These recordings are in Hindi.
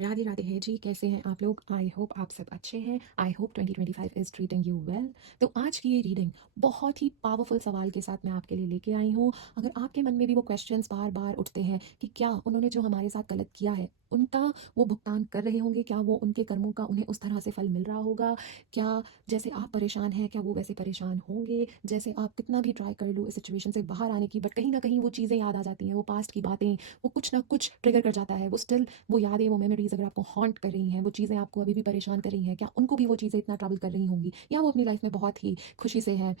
राधे राधे है जी, कैसे हैं आप लोग? आई होप आप सब अच्छे हैं। I hope 2025 is treating you well. तो आज की ये रीडिंग बहुत ही पावरफुल सवाल के साथ मैं आपके लिए लेके आई हूँ। अगर आपके मन में भी वो क्वेश्चंस बार बार उठते हैं कि क्या उन्होंने जो हमारे साथ गलत किया है उनका वो भुगतान कर रहे होंगे, क्या वो उनके कर्मों का उन्हें उस तरह से फल मिल रहा होगा, क्या जैसे आप परेशान हैं क्या वो वैसे परेशान होंगे, जैसे आप कितना भी ट्राई कर लो इस सिचुएशन से बाहर आने की, बट कहीं ना कहीं वो चीज़ें याद आ जाती हैं, वो पास्ट की बातें, वो कुछ ना कुछ ट्रिगर कर जाता है, वो स्टिल वो यादें, वो मेमोरीज़ अगर आपको हॉन्ट कर रही हैं, वो चीज़ें आपको अभी भी परेशान कर रही हैं, क्या उनको भी वो चीज़ें इतना ट्रबल कर रही होंगी, या वो अपनी लाइफ में बहुत ही खुशी से हैं,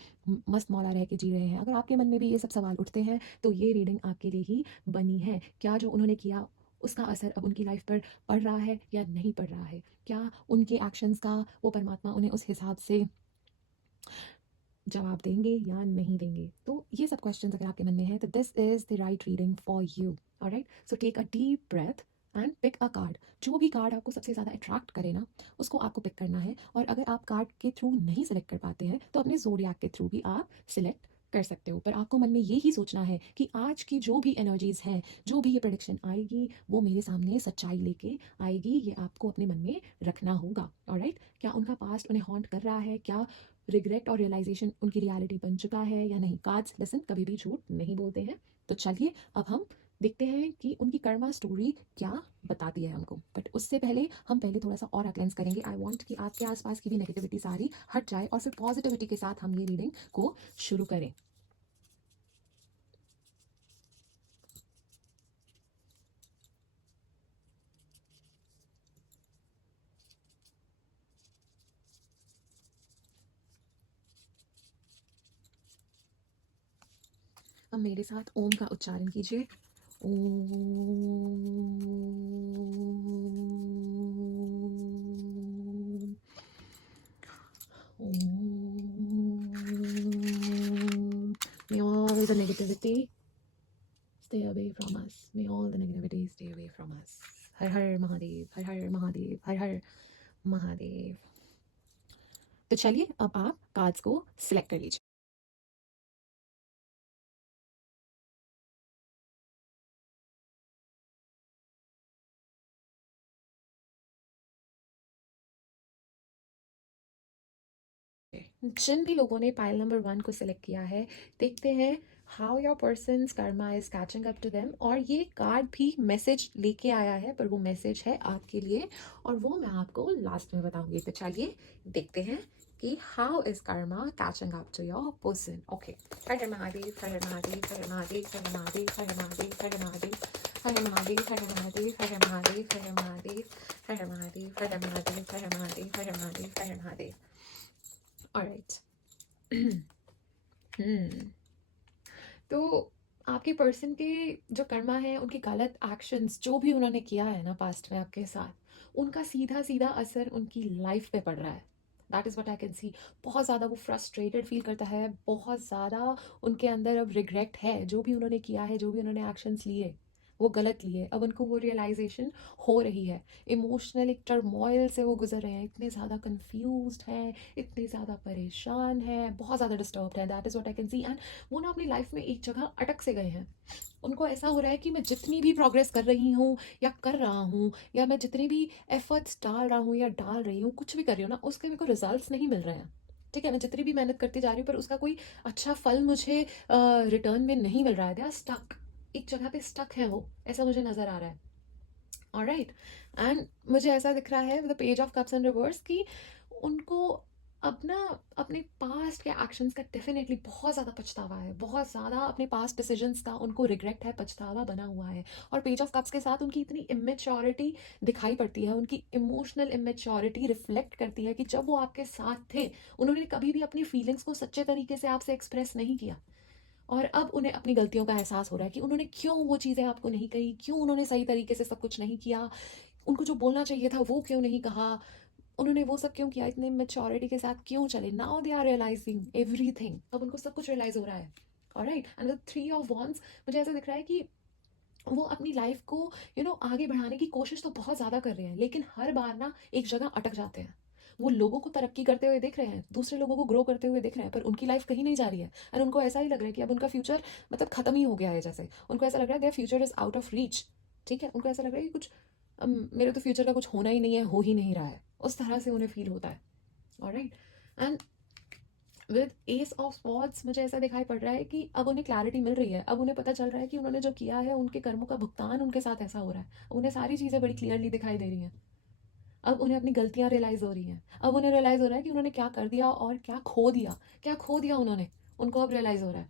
मस्त मौला रह के जी रहे हैं? अगर आपके मन में भी ये सब सवाल उठते हैं, तो ये रीडिंग आपके लिए ही बनी है। क्या जो उन्होंने किया उसका असर अब उनकी लाइफ पर पड़ रहा है या नहीं पड़ रहा है? क्या उनके एक्शंस का वो परमात्मा उन्हें उस हिसाब से जवाब देंगे या नहीं देंगे? तो ये सब क्वेश्चंस अगर आपके मन में है तो this is the right reading for you. Alright, so take a deep breath and pick a card. जो भी कार्ड आपको सबसे ज़्यादा अट्रैक्ट करे ना, उसको आपको पिक करना है। और अगर आप कार्ड के थ्रू नहीं सिलेक्ट कर पाते हैं तो अपने ज़ोडिएक के थ्रू भी आप सिलेक्ट कर सकते हो। पर आपको मन में ये ही सोचना है कि आज की जो भी एनर्जीज हैं, जो भी ये प्रेडिक्शन आएगी, वो मेरे सामने सच्चाई लेके आएगी। ये आपको अपने मन में रखना होगा। ऑलराइट, क्या उनका पास्ट उन्हें हॉन्ट कर रहा है? क्या रिग्रेट और रियलाइजेशन उनकी रियलिटी बन चुका है या नहीं? कार्ड्स लिसन कभी भी झूठ नहीं बोलते हैं। तो चलिए अब हम देखते हैं कि उनकी कर्मा स्टोरी क्या बताती है हमको। बट उससे पहले हम पहले थोड़ा सा और क्लेंस करेंगे। आई वांट कि आपके आसपास की भी नेगेटिविटी सारी हट जाए और फिर पॉजिटिविटी के साथ हम ये रीडिंग को शुरू करें। अब मेरे साथ ओम का उच्चारण कीजिए। ओम। May all the negativity stay away from us. May all the negativity stay away from us. हर हर महादेव, हर हर महादेव, हर हर महादेव। तो चलिए अब आप कार्ड्स को सिलेक्ट कर लीजिए। जिन भी लोगों ने पाइल नंबर 1 को सिलेक्ट किया है, देखते हैं how your person's karma is catching up to them. और ये कार्ड भी मैसेज लेके आया है, पर वो मैसेज है आपके लिए और वो मैं आपको लास्ट में बताऊंगी। तो चलिए देखते हैं कि how is karma catching up to your person. Okay, हर हर महादेव, हर हर महादेव, हर हर महादेव, हर हर महादेव, हर हर महादेव, हर हर महादेव, हर हर महादेव, हर हर महादेव, हर हर महादेव, हर हर महादेव, हर हर महादेव, हर हर महादेव, हर हर महादेव, हर हर महादेव, हर हर महादेव। ऑलराइट। तो आपके पर्सन के जो कर्मा है, उनके गलत एक्शंस जो भी उन्होंने किया है ना पास्ट में आपके साथ, उनका सीधा सीधा असर उनकी लाइफ पे पड़ रहा है। That is what I can सी। बहुत ज़्यादा वो फ्रस्ट्रेटेड फील करता है, बहुत ज़्यादा उनके अंदर अब रिग्रेट है। जो भी उन्होंने किया है, जो भी उन्होंने एक्शंस लिए वो गलत लिए, अब उनको वो रियलाइजेशन हो रही है। इमोशनल एक टर्मोइल से वो गुजर रहे हैं, इतने ज़्यादा कंफ्यूज्ड हैं, इतने ज़्यादा परेशान हैं, बहुत ज़्यादा डिस्टर्ब्ड हैं। That is what I can see. And वो ना अपनी लाइफ में एक जगह अटक से गए हैं। उनको ऐसा हो रहा है कि मैं जितनी भी प्रोग्रेस कर रही हूँ या कर रहा हूँ, या मैं जितने भी एफर्ट्स डाल रहा हूँ या डाल रही हूँ, कुछ भी कर रही हूँ ना, उसके मेरे को रिजल्ट्स नहीं मिल रहे हैं। ठीक है, मैं जितनी भी मेहनत करती जा रही हूँ पर उसका कोई अच्छा फल मुझे रिटर्न में नहीं मिल रहा है। दे आर स्टक, एक जगह पे स्टक है वो, ऐसा मुझे नज़र आ रहा है। ऑलराइट, एंड मुझे ऐसा दिख रहा है with the page of cups and reverse कि उनको अपना अपने पास्ट के एक्शंस का डेफिनेटली बहुत ज़्यादा पछतावा है, बहुत ज़्यादा अपने पास्ट डिसीजंस का उनको रिग्रेट है, पछतावा बना हुआ है। और पेज ऑफ कप्स के साथ उनकी इतनी इमेच्योरिटी दिखाई पड़ती है, उनकी इमोशनल इमेच्योरिटी रिफ्लेक्ट करती है कि जब वो आपके साथ थे उन्होंने कभी भी अपनी फीलिंग्स को सच्चे तरीके से आपसे एक्सप्रेस नहीं किया। और अब उन्हें अपनी गलतियों का एहसास हो रहा है कि उन्होंने क्यों वो चीज़ें आपको नहीं कही, क्यों उन्होंने सही तरीके से सब कुछ नहीं किया, उनको जो बोलना चाहिए था वो क्यों नहीं कहा, उन्होंने वो सब क्यों किया, इतने मेच्योरिटी के साथ क्यों चले। Now they are realizing everything, अब उनको सब कुछ रियलाइज हो रहा है। Alright, and the 3 of wands मुझे ऐसा दिख रहा है कि वो अपनी लाइफ को आगे बढ़ाने की कोशिश तो बहुत ज़्यादा कर रहे हैं, लेकिन हर बार ना एक जगह अटक जाते हैं। वो लोगों को तरक्की करते हुए देख रहे हैं, दूसरे लोगों को ग्रो करते हुए देख रहे हैं, पर उनकी लाइफ कहीं नहीं जा रही है। और उनको ऐसा ही लग रहा है कि अब उनका फ्यूचर मतलब खत्म ही हो गया है। जैसे उनको ऐसा लग रहा है their future is out of reach. ठीक है, उनको ऐसा लग रहा है कि कुछ मेरे तो फ्यूचर का कुछ होना ही नहीं है, हो ही नहीं रहा है, उस तरह से उन्हें फील होता है। Alright. And with S of swords मुझे ऐसा दिखाई पड़ रहा है कि अब उन्हें क्लैरिटी मिल रही है, अब उन्हें पता चल रहा है कि उन्होंने जो किया है उनके कर्मों का भुगतान उनके साथ ऐसा हो रहा है। उन्हें सारी चीज़ें बड़ी क्लियरली दिखाई दे रही हैं। अब उन्हें अपनी गलतियां रियलाइज़ हो रही हैं। अब उन्हें रियलाइज़ हो रहा है कि उन्होंने क्या कर दिया और क्या खो दिया, क्या खो दिया उन्होंने, उनको अब रियलाइज़ हो रहा है।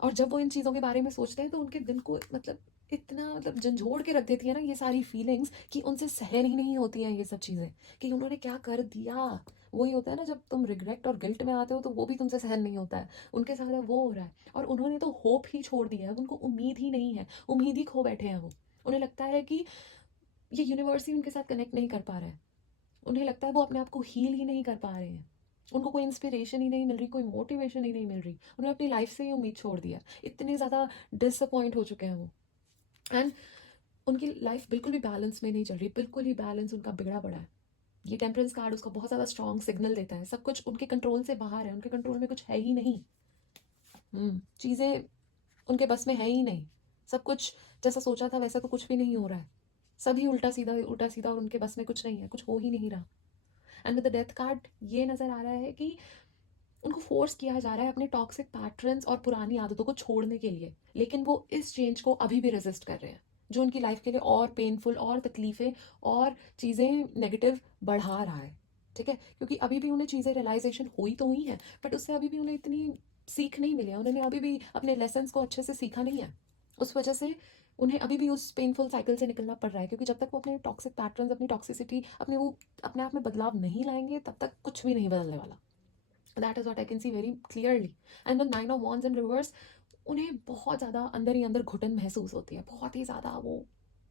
और जब वो इन चीज़ों के बारे में सोचते हैं तो उनके दिल को मतलब इतना मतलब झंझोड़ के रख देती है ना ये सारी फीलिंग्स, कि उनसे सहन ही नहीं होती हैं ये सब चीज़ें, कि उन्होंने क्या कर दिया। वही होता है ना, जब तुम रिग्रेट और गिल्ट में आते हो तो वो भी तुमसे सहन नहीं होता है। उनके साथ अब वो हो रहा है, और उन्होंने तो होप ही छोड़ दिया है, उनको उम्मीद ही नहीं है, उम्मीद ही खो बैठे हैं वो। उन्हें लगता है कि ये यूनिवर्स ही उनके साथ कनेक्ट नहीं कर पा रहा है। उन्हें लगता है वो अपने आप को हील ही नहीं कर पा रहे हैं। उनको कोई इंस्पिरेशन ही नहीं मिल रही, कोई मोटिवेशन ही नहीं मिल रही। उन्होंने अपनी लाइफ से ही उम्मीद छोड़ दिया। इतने ज़्यादा डिसअपॉइंट हो चुके हैं वो। एंड उनकी लाइफ बिल्कुल भी बैलेंस में नहीं चल रही, बिल्कुल ही बैलेंस उनका बिगड़ा पड़ा है। ये टेम्परेंस कार्ड उसका बहुत ज़्यादा स्ट्रॉन्ग सिग्नल देता है। सब कुछ उनके कंट्रोल से बाहर है, उनके कंट्रोल में कुछ है ही नहीं। चीज़ें उनके बस में है ही नहीं। सब कुछ जैसा सोचा था वैसा तो कुछ भी नहीं हो रहा है। सभी उल्टा सीधा, और उनके बस में कुछ नहीं है, कुछ हो ही नहीं रहा। And with the death card ये नज़र आ रहा है कि उनको फोर्स किया जा रहा है अपने टॉक्सिक पैटर्न्स और पुरानी आदतों को छोड़ने के लिए, लेकिन वो इस चेंज को अभी भी रेजिस्ट कर रहे हैं, जो उनकी लाइफ के लिए और पेनफुल और तकलीफ़ें और चीज़ें नेगेटिव बढ़ा रहा है। ठीक है, क्योंकि अभी भी उन्हें चीज़ें रियलाइजेशन हुई तो हुई हैं, बट उससे अभी भी उन्हें इतनी सीख नहीं मिली है, उन्होंने अभी भी अपने लेसन्स को अच्छे से सीखा नहीं है। उस वजह से उन्हें अभी भी उस पेनफुल साइकिल से निकलना पड़ रहा है, क्योंकि जब तक वो अपने टॉक्सिक पैटर्न्स, अपनी टॉक्सिसिटी, अपने वो अपने आप में बदलाव नहीं लाएंगे तब तक कुछ भी नहीं बदलने वाला। That is what I can C very clearly. And the 9 of wands in reverse, उन्हें बहुत ज़्यादा अंदर ही अंदर घुटन महसूस होती है, बहुत ही ज़्यादा वो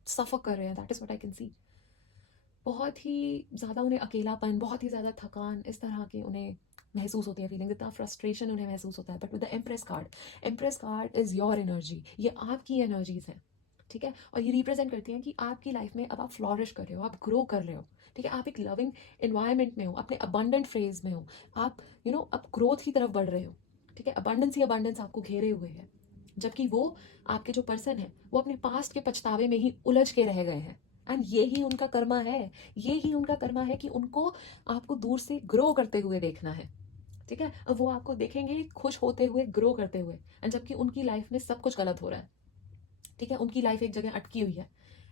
सफ़र कर रहे हैं। That is what I can सी। बहुत ही ज़्यादा उन्हें अकेलापन, बहुत ही ज़्यादा थकान, इस तरह की उन्हें महसूस होती है फीलिंग, इतना फ्रस्ट्रेशन उन्हें महसूस होता है। But with the empress card is your energy, ये आपकी एनर्जीज हैं। ठीक है, और ये रिप्रेजेंट करती हैं कि आपकी लाइफ में अब आप फ्लॉरिश कर रहे हो, आप ग्रो कर रहे हो। ठीक है, आप एक लविंग इन्वायरमेंट में हो, अपने अबंडेंट फेज में हो, आप अब ग्रोथ की तरफ बढ़ रहे हो। ठीक है, अबंडेंस ही अबंडेंस आपको घेरे हुए है, जबकि वो आपके जो पर्सन है वो अपने पास्ट के पछतावे में ही उलझ के रह गए हैं। एंड ये ही उनका कर्मा है, ये ही उनका कर्मा है कि उनको आपको दूर से ग्रो करते हुए देखना है। ठीक है, अब वो आपको देखेंगे खुश होते हुए, ग्रो करते हुए, एंड जबकि उनकी लाइफ में सब कुछ गलत हो रहा है। ठीक है, उनकी लाइफ एक जगह अटकी हुई है।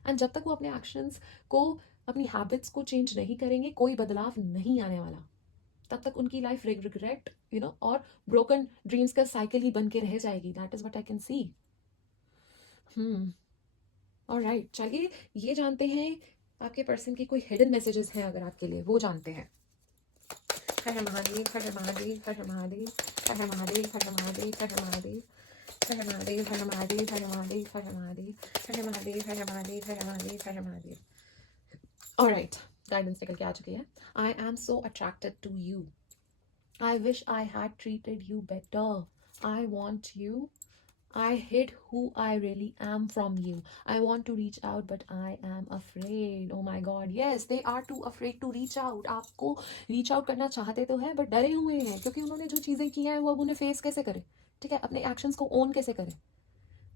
एंड जब तक वो अपने एक्शंस को, अपनी हैबिट्स को चेंज नहीं करेंगे, कोई बदलाव नहीं आने वाला। तब तक उनकी लाइफ रिग्रेट और ब्रोकन ड्रीम्स का साइकिल ही बन के रह जाएगी। That is what I can C. Hmm alright, चलिए ये जानते हैं आपके पर्सन की कोई हिडन मैसेजेस हैं अगर आपके लिए, वो जानते हैं। हर हर महादेव, हर हर महादेव, हर हर महादेव, हर हर महादेव, हर हर महादेव, हर हर महादेव, हर हर महादेव, हर हर महादेव, हर हर महादेव, हर हर महादेव, हर हर महादेव, हर हर महादेव, हर हर महादेव, हर हर महादेव। ऑलराइट, गाइडेंस निकल के आ चुकी है। I am so attracted to you, I wish I had treated you better, I want you, I hid who I really am from you, I want to reach out but I am afraid, oh my god, yes they are too afraid to reach out। आपको reach out करना चाहते तो हैं, but डरे हुए हैं, क्योंकि उन्होंने जो चीज़ें की हैं वो अब उन्हें फेस कैसे करें। ठीक है, अपने एक्शंस को ओन कैसे करें,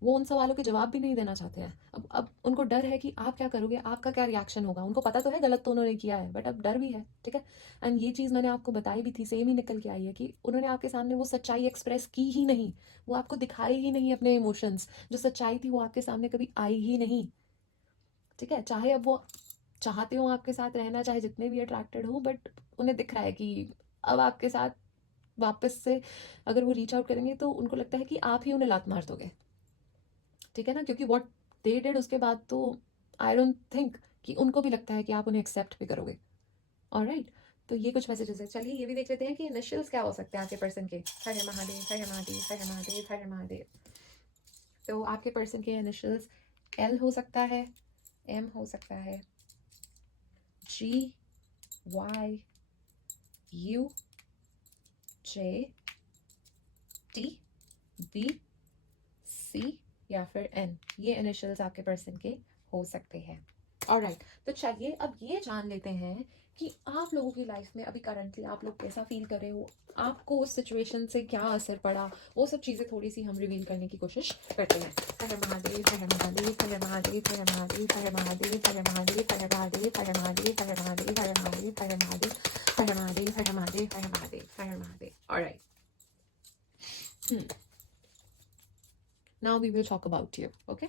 वो उन सवालों के जवाब भी नहीं देना चाहते हैं। अब उनको डर है कि आप क्या करोगे, आपका क्या रिएक्शन होगा। उनको पता तो है गलत तो उन्होंने किया है, बट अब डर भी है। ठीक है, एंड ये चीज़ मैंने आपको बताई भी थी, सेम ही निकल के आई है कि उन्होंने आपके सामने वो सच्चाई एक्सप्रेस की ही नहीं, वो आपको दिखाई ही नहीं अपने इमोशंस। जो सच्चाई थी वो आपके सामने कभी आई ही नहीं। ठीक है, चाहे अब वो चाहते हो आपके साथ रहना, चाहे जितने भी अट्रैक्टेड हो, बट उन्हें दिख रहा है कि अब आपके साथ वापस से अगर वो रीच आउट करेंगे तो उनको लगता है कि आप ही उन्हें लात मार दोगे। ठीक है ना, क्योंकि व्हाट दे डिड उसके बाद तो आई डोंट थिंक कि उनको भी लगता है कि आप उन्हें एक्सेप्ट भी करोगे। ऑलराइट, तो ये कुछ मैसेजेस है। चलिए ये भी देख लेते हैं कि इनिशियल्स क्या हो सकते हैं आपके पर्सन के। हर हर महादेव, हर हर महादेव, हर हर महादेव, हर हर महादेव। तो आपके पर्सन के इनिशियल्स एल हो सकता है, एम हो सकता है, G, Y, U, J, T, B, C या फिर एन। ये इनिशियल्स आपके पर्सन के हो सकते हैं। ऑलराइट, तो चलिए अब ये जान लेते हैं कि आप लोगों की लाइफ में अभी करंटली आप लोग कैसा फील कर रहे हो, आपको उस सिचुएशन से क्या असर पड़ा, वो सब चीज़ें थोड़ी सी हम रिवील करने की कोशिश करते हैं। हर हर महादेव, हर हर महादेव, हर हर महादेव, हर हर महादेव, हर हर महादेव, हर हर महादेव, हर हर महादेव, हर हर महादेव, हर हर महादेव, हर हर महादेव, हर हर महादेव, हर हर महादेव, हर हर महादेव, हर हर महादेव, हर हर Mahadev. Alright, now we will talk about you. Okay,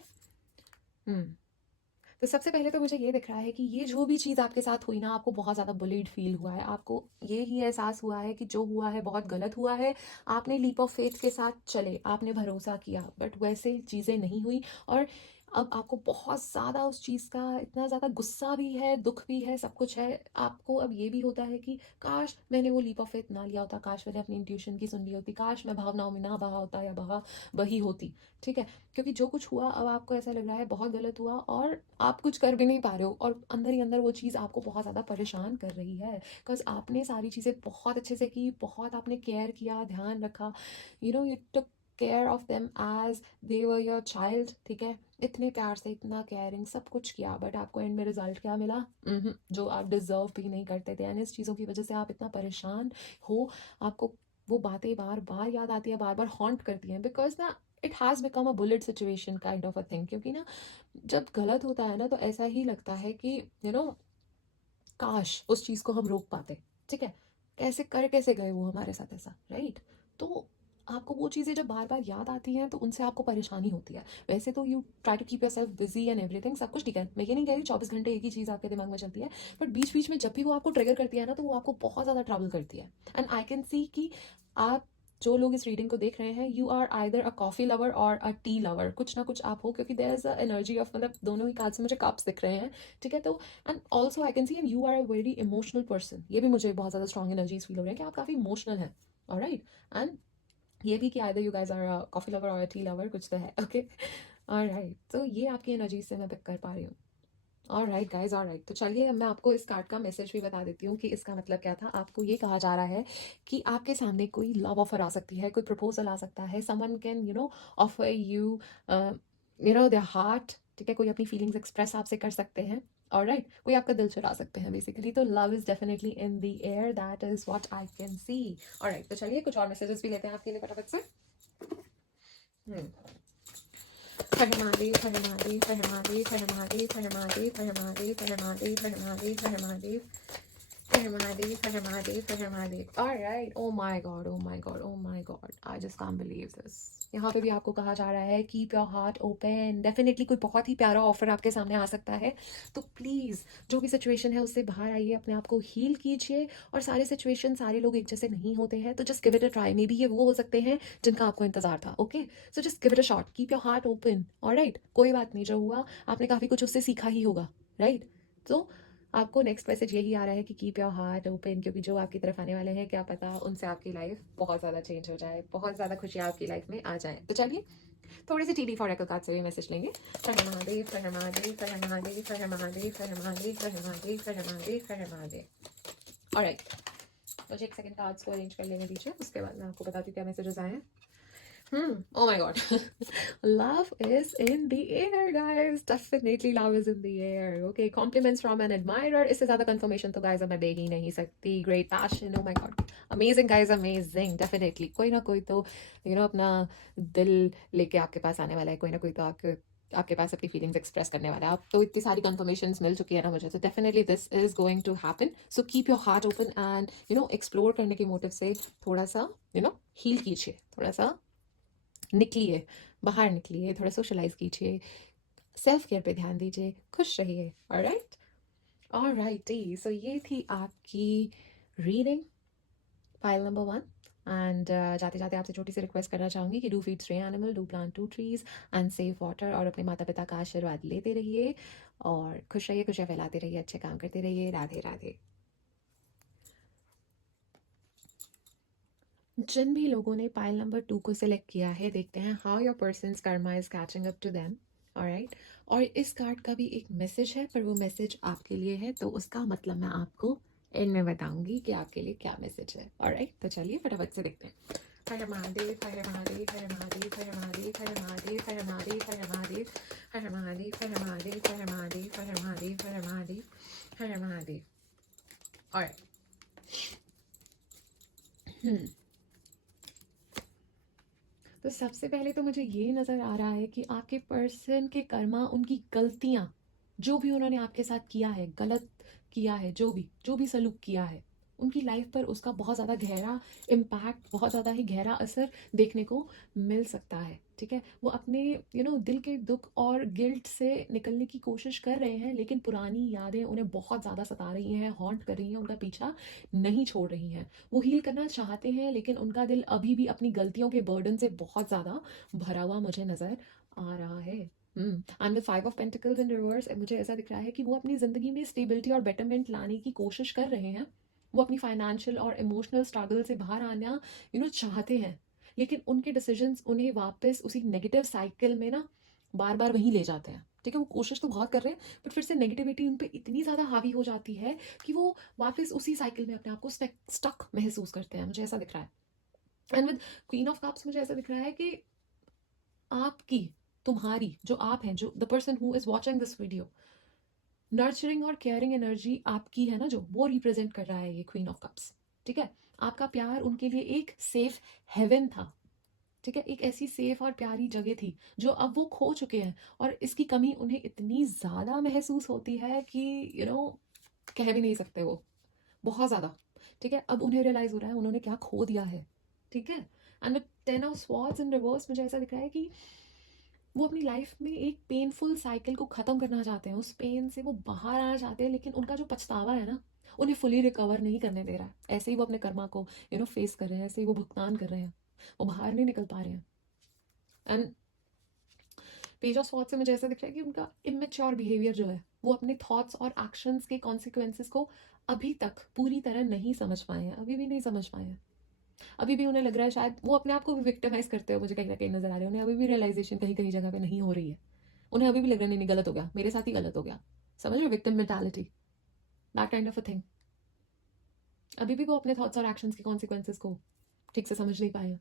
तो सबसे पहले तो मुझे ये दिख रहा है कि ये जो भी चीज़ आपके साथ हुई ना, आपको बहुत ज़्यादा बुलीड फील हुआ है, आपको ये ही एहसास हुआ है कि जो हुआ है बहुत गलत हुआ है। आपने लीप ऑफ फेथ के साथ चले, आपने भरोसा किया, बट वैसे चीज़ें नहीं हुई। और अब आपको बहुत ज़्यादा उस चीज़ का इतना ज़्यादा गुस्सा भी है, दुख भी है, सब कुछ है। आपको अब ये भी होता है कि काश मैंने वो लीप ऑफ फेथ ना लिया होता, काश मैंने अपनी इंट्यूशन की सुन ली होती, काश मैं भावनाओं में ना बहा होता या बही होती। ठीक है, क्योंकि जो कुछ हुआ अब आपको ऐसा लग रहा है बहुत गलत हुआ, और आप कुछ कर भी नहीं पा रहे हो, और अंदर ही अंदर वो चीज़ आपको बहुत ज़्यादा परेशान कर रही है। बिकॉज आपने सारी चीज़ें बहुत अच्छे से की, बहुत आपने केयर किया, ध्यान रखा, you took care of them as they were your child. ठीक है, इतने प्यार से, इतना केयरिंग, सब कुछ किया, बट आपको एंड में रिजल्ट क्या मिला? जो आप डिजर्व भी नहीं करते थे। एंड इस चीज़ों की वजह से आप इतना परेशान हो, आपको वो बातें बार बार याद आती है, बार बार हॉन्ट करती हैं, बिकॉज ना it has become a bullet situation kind of a thing. क्योंकि ना जब गलत होता है ना, तो ऐसा ही लगता है कि काश उस चीज़ को हम रोक पाते। ठीक है, कैसे गए वो हमारे साथ ऐसा, राइट? तो आपको वो चीज़ें जब बार बार याद आती हैं तो उनसे आपको परेशानी होती है। वैसे तो you try to keep yourself busy and everything, सब कुछ ठीक है, मैं ये नहीं कह रही 24 घंटे एक ही चीज़ आपके दिमाग में चलती है, बट बीच बीच में जब भी वो आपको ट्रिगर करती है ना, तो वो आपको बहुत ज़्यादा ट्रबल करती है। एंड आई कैन सी कि आप जो लोग इस रीडिंग को देख रहे हैं, you are either a coffee lover और अ टी लवर, कुछ ना कुछ आप हो, क्योंकि there is a energy of, मतलब दोनों ही कार्ड से मुझे कप्स दिख रहे हैं। ठीक है, तो and also I can see and you are a very emotional person, ये भी मुझे बहुत ज़्यादा स्ट्रॉन्ग एनर्जीज फील हो रही है कि आप काफ़ी इमोशनल हैं। ऑलराइट, एंड ये भी कि either you guys are a coffee lover और अ टी लवर, कुछ तो है। ओके, ऑलराइट, तो ये आपकी एनर्जी से मैं पिक कर पा रही हूँ। ऑलराइट गाइज, ऑलराइट, तो चलिए अब मैं आपको इस कार्ड का मैसेज भी बता देती हूँ कि इसका मतलब क्या था। आपको ये कहा जा रहा है कि आपके सामने कोई लव ऑफर आ सकती है, कोई प्रपोजल आ सकता है, someone can offer you their heart. ठीक है, कोई अपनी फीलिंग्स एक्सप्रेस आपसे कर सकते हैं। ऑलराइट, कोई आपका दिल चुरा सकते हैं बेसिकली। तो love is definitely in the air, that is what I can C. Alright, तो चलिए कुछ और मैसेजेस भी लेते हैं आपके लिए फटाफट से। Har Mahadev, Har Mahadev, Har Mahadev, Har Mahadev, Har Mahadev, Har Mahadev, Har Mahadev, Har Mahadev, Har Mahadev, Har Mahadev, Har Mahadev, Har Mahadev. Alright, oh my god, oh my god, oh my god, I just can't believe this. यहाँ पे भी आपको कहा जा रहा है keep your heart open. Definitely कोई बहुत ही प्यारा ऑफर आपके सामने आ सकता है, तो प्लीज़ जो भी सिचुएशन है उससे बाहर आइए, अपने आप को हील कीजिए। और सारे सिचुएशन, सारे लोग एक जैसे नहीं होते हैं, तो just give it a try. May be ये वो हो सकते हैं जिनका आपको इंतजार था। Okay, so just give it a shot, keep your heart open. Alright, कोई बात नहीं, जो हुआ आपने काफ़ी कुछ उससे सीखा ही होगा, राइट? तो आपको नेक्स्ट मैसेज यही आ रहा है कि कीप योर हार्ट ओपन, क्योंकि जो आपकी तरफ आने वाले हैं, क्या पता उनसे आपकी लाइफ बहुत ज़्यादा चेंज हो जाए, बहुत ज़्यादा खुशियाँ आपकी लाइफ में आ जाए। तो चलिए थोड़े से टीडी फॉर कार्ड से भी मैसेज लेंगे। हर हर महादेव, हर हर महादेव, हर हर महादेव, हर हर महादेव, हर हर महादेव, हर हर महादेव, हर हर महादेव, हर हर महादेव। ऑलराइट, मुझे एक सेकंड कार्ड्स को अरेंज कर लेने दीजिए, उसके बाद मैं आपको बताती हूँ क्या मैसेजेस आए हैं। Oh my god. Love is in the air, guys. Definitely love is in the air. Okay, compliments from an admirer. इससे ज़्यादा confirmation तो guys अब मैं दे ही नहीं सकती. Great passion. Oh my god. Amazing guys, amazing. Definitely. कोई ना कोई तो अपना दिल लेके आपके पास आने वाला है. कोई ना कोई तो आपके पास अपनी फीलिंग्स एक्सप्रेस करने वाला है। आप तो इतनी सारी कंफर्मेशंस मिल चुकी है ना मुझे, तो definitely this is going to happen. So keep your heart open and explore करने के मोटिव से थोड़ा सा हील कीजिए, थोड़ा सा निकलिए, बाहर निकलिए, थोड़ा सोशलाइज कीजिए, सेल्फ केयर पे ध्यान दीजिए, खुश रहिए। ऑलराइट, ऑलराइटी, सो ये थी आपकी रीडिंग, फाइल नंबर 1। एंड जाते जाते आपसे छोटी सी रिक्वेस्ट करना चाहूँगी कि do feed 3 animal, do plant 2 trees and save water, और अपने माता पिता का आशीर्वाद लेते रहिए और खुश रहिए, खुशियाँ फैलाते रहिए, अच्छे काम करते रहिए। राधे राधे। जिन भी लोगों ने पाइल नंबर 2 को सिलेक्ट किया है, देखते हैं how your person's karma is catching up to them. Alright, और इस कार्ड का भी एक मैसेज है, पर वो मैसेज आपके लिए है, तो उसका मतलब मैं आपको एंड में बताऊंगी कि आपके लिए क्या मैसेज है। ऑलराइट, तो चलिए फटाफट से देखते हैं। हर महादेव, हर महादेव, हर महादेव, हर महादेव, हर महादेव, हर महादेव, हर महादेव, हर महादेव, हर महादेव, हर महादेव, हर महादेव, हर महादेव, हर महादेव। और तो सबसे पहले तो मुझे ये नज़र आ रहा है कि आपके पर्सन के कर्मा, उनकी गलतियाँ, जो भी उन्होंने आपके साथ किया है, गलत किया है, जो भी सलूक किया है, उनकी लाइफ पर उसका बहुत ज़्यादा गहरा इम्पैक्ट, बहुत ज़्यादा ही गहरा असर देखने को मिल सकता है। ठीक है, वो अपने दिल के दुख और गिल्ट से निकलने की कोशिश कर रहे हैं, लेकिन पुरानी यादें उन्हें बहुत ज़्यादा सता रही हैं, हॉन्ट कर रही हैं, उनका पीछा नहीं छोड़ रही हैं। वो हील करना चाहते हैं, लेकिन उनका दिल अभी भी अपनी गलतियों के बर्डन से बहुत ज़्यादा भरा हुआ मुझे नज़र आ रहा है। And with 5 of pentacles in reverse मुझे ऐसा दिख रहा है कि वो अपनी ज़िंदगी में स्टेबिलिटी और बेटरमेंट लाने की कोशिश कर रहे हैं। वो अपनी फाइनेंशियल और इमोशनल स्ट्रगल से बाहर आना चाहते हैं, लेकिन उनके डिसीजंस उन्हें वापस उसी नेगेटिव साइकिल में ना बार बार वहीं ले जाते हैं। ठीक है, वो कोशिश तो बहुत कर रहे हैं, बट फिर से नेगेटिविटी उन पर इतनी ज़्यादा हावी हो जाती है कि वो वापस उसी साइकिल में अपने आप को स्टक महसूस करते हैं। मुझे ऐसा दिख रहा है। And with queen of cups मुझे ऐसा दिख रहा है कि आपकी, तुम्हारी जो आप हैं, जो the person who is watching this video, nurturing और केयरिंग एनर्जी आपकी है ना, जो वो रिप्रेजेंट कर रहा है ये क्वीन ऑफ कप्स। ठीक है, आपका प्यार उनके लिए एक सेफ हेवन था। ठीक है, एक ऐसी सेफ और प्यारी जगह थी जो अब वो खो चुके हैं, और इसकी कमी उन्हें इतनी ज़्यादा महसूस होती है कि कह भी नहीं सकते वो, बहुत ज़्यादा। ठीक है, अब उन्हें रियलाइज़ हो रहा है उन्होंने क्या खो दिया है। ठीक है, and with 10 of swords in reverse मुझे ऐसा दिख रहा है कि वो अपनी लाइफ में एक पेनफुल साइकिल को ख़त्म करना चाहते हैं, उस पेन से वो बाहर आना चाहते हैं, लेकिन उनका जो पछतावा है ना, उन्हें फुली रिकवर नहीं करने दे रहा है। ऐसे ही वो अपने कर्मा को फेस कर रहे हैं, ऐसे ही वो भुगतान कर रहे हैं, वो बाहर नहीं निकल पा रहे हैं। एंड पेज ऑफ स्वॉर्ड्स से मुझे ऐसा दिख रहा है कि उनका इमेच्योर बिहेवियर जो है, वो अपने थॉट्स और एक्शंस के कॉन्सिक्वेंसेस को अभी तक पूरी तरह नहीं समझ पाए हैं, अभी भी नहीं समझ पाए हैं। अभी भी उन्हें लग रहा है, शायद वो अपने आप को भी विक्टिमाइज करते हुए मुझे कहीं ना कहीं नजर आ रहे हैं। उन्हें अभी भी रियलाइजेशन कहीं कहीं जगह पे नहीं हो रही है। उन्हें अभी भी लग रहा है नहीं नहीं, गलत हो गया, मेरे साथ ही गलत हो गया। समझ रहे, victim mentality, that kind of a thing. अभी भी वो अपने थॉट्स और एक्शंस के कॉन्सिक्वेंसेस को ठीक से समझ नहीं पाए हैं।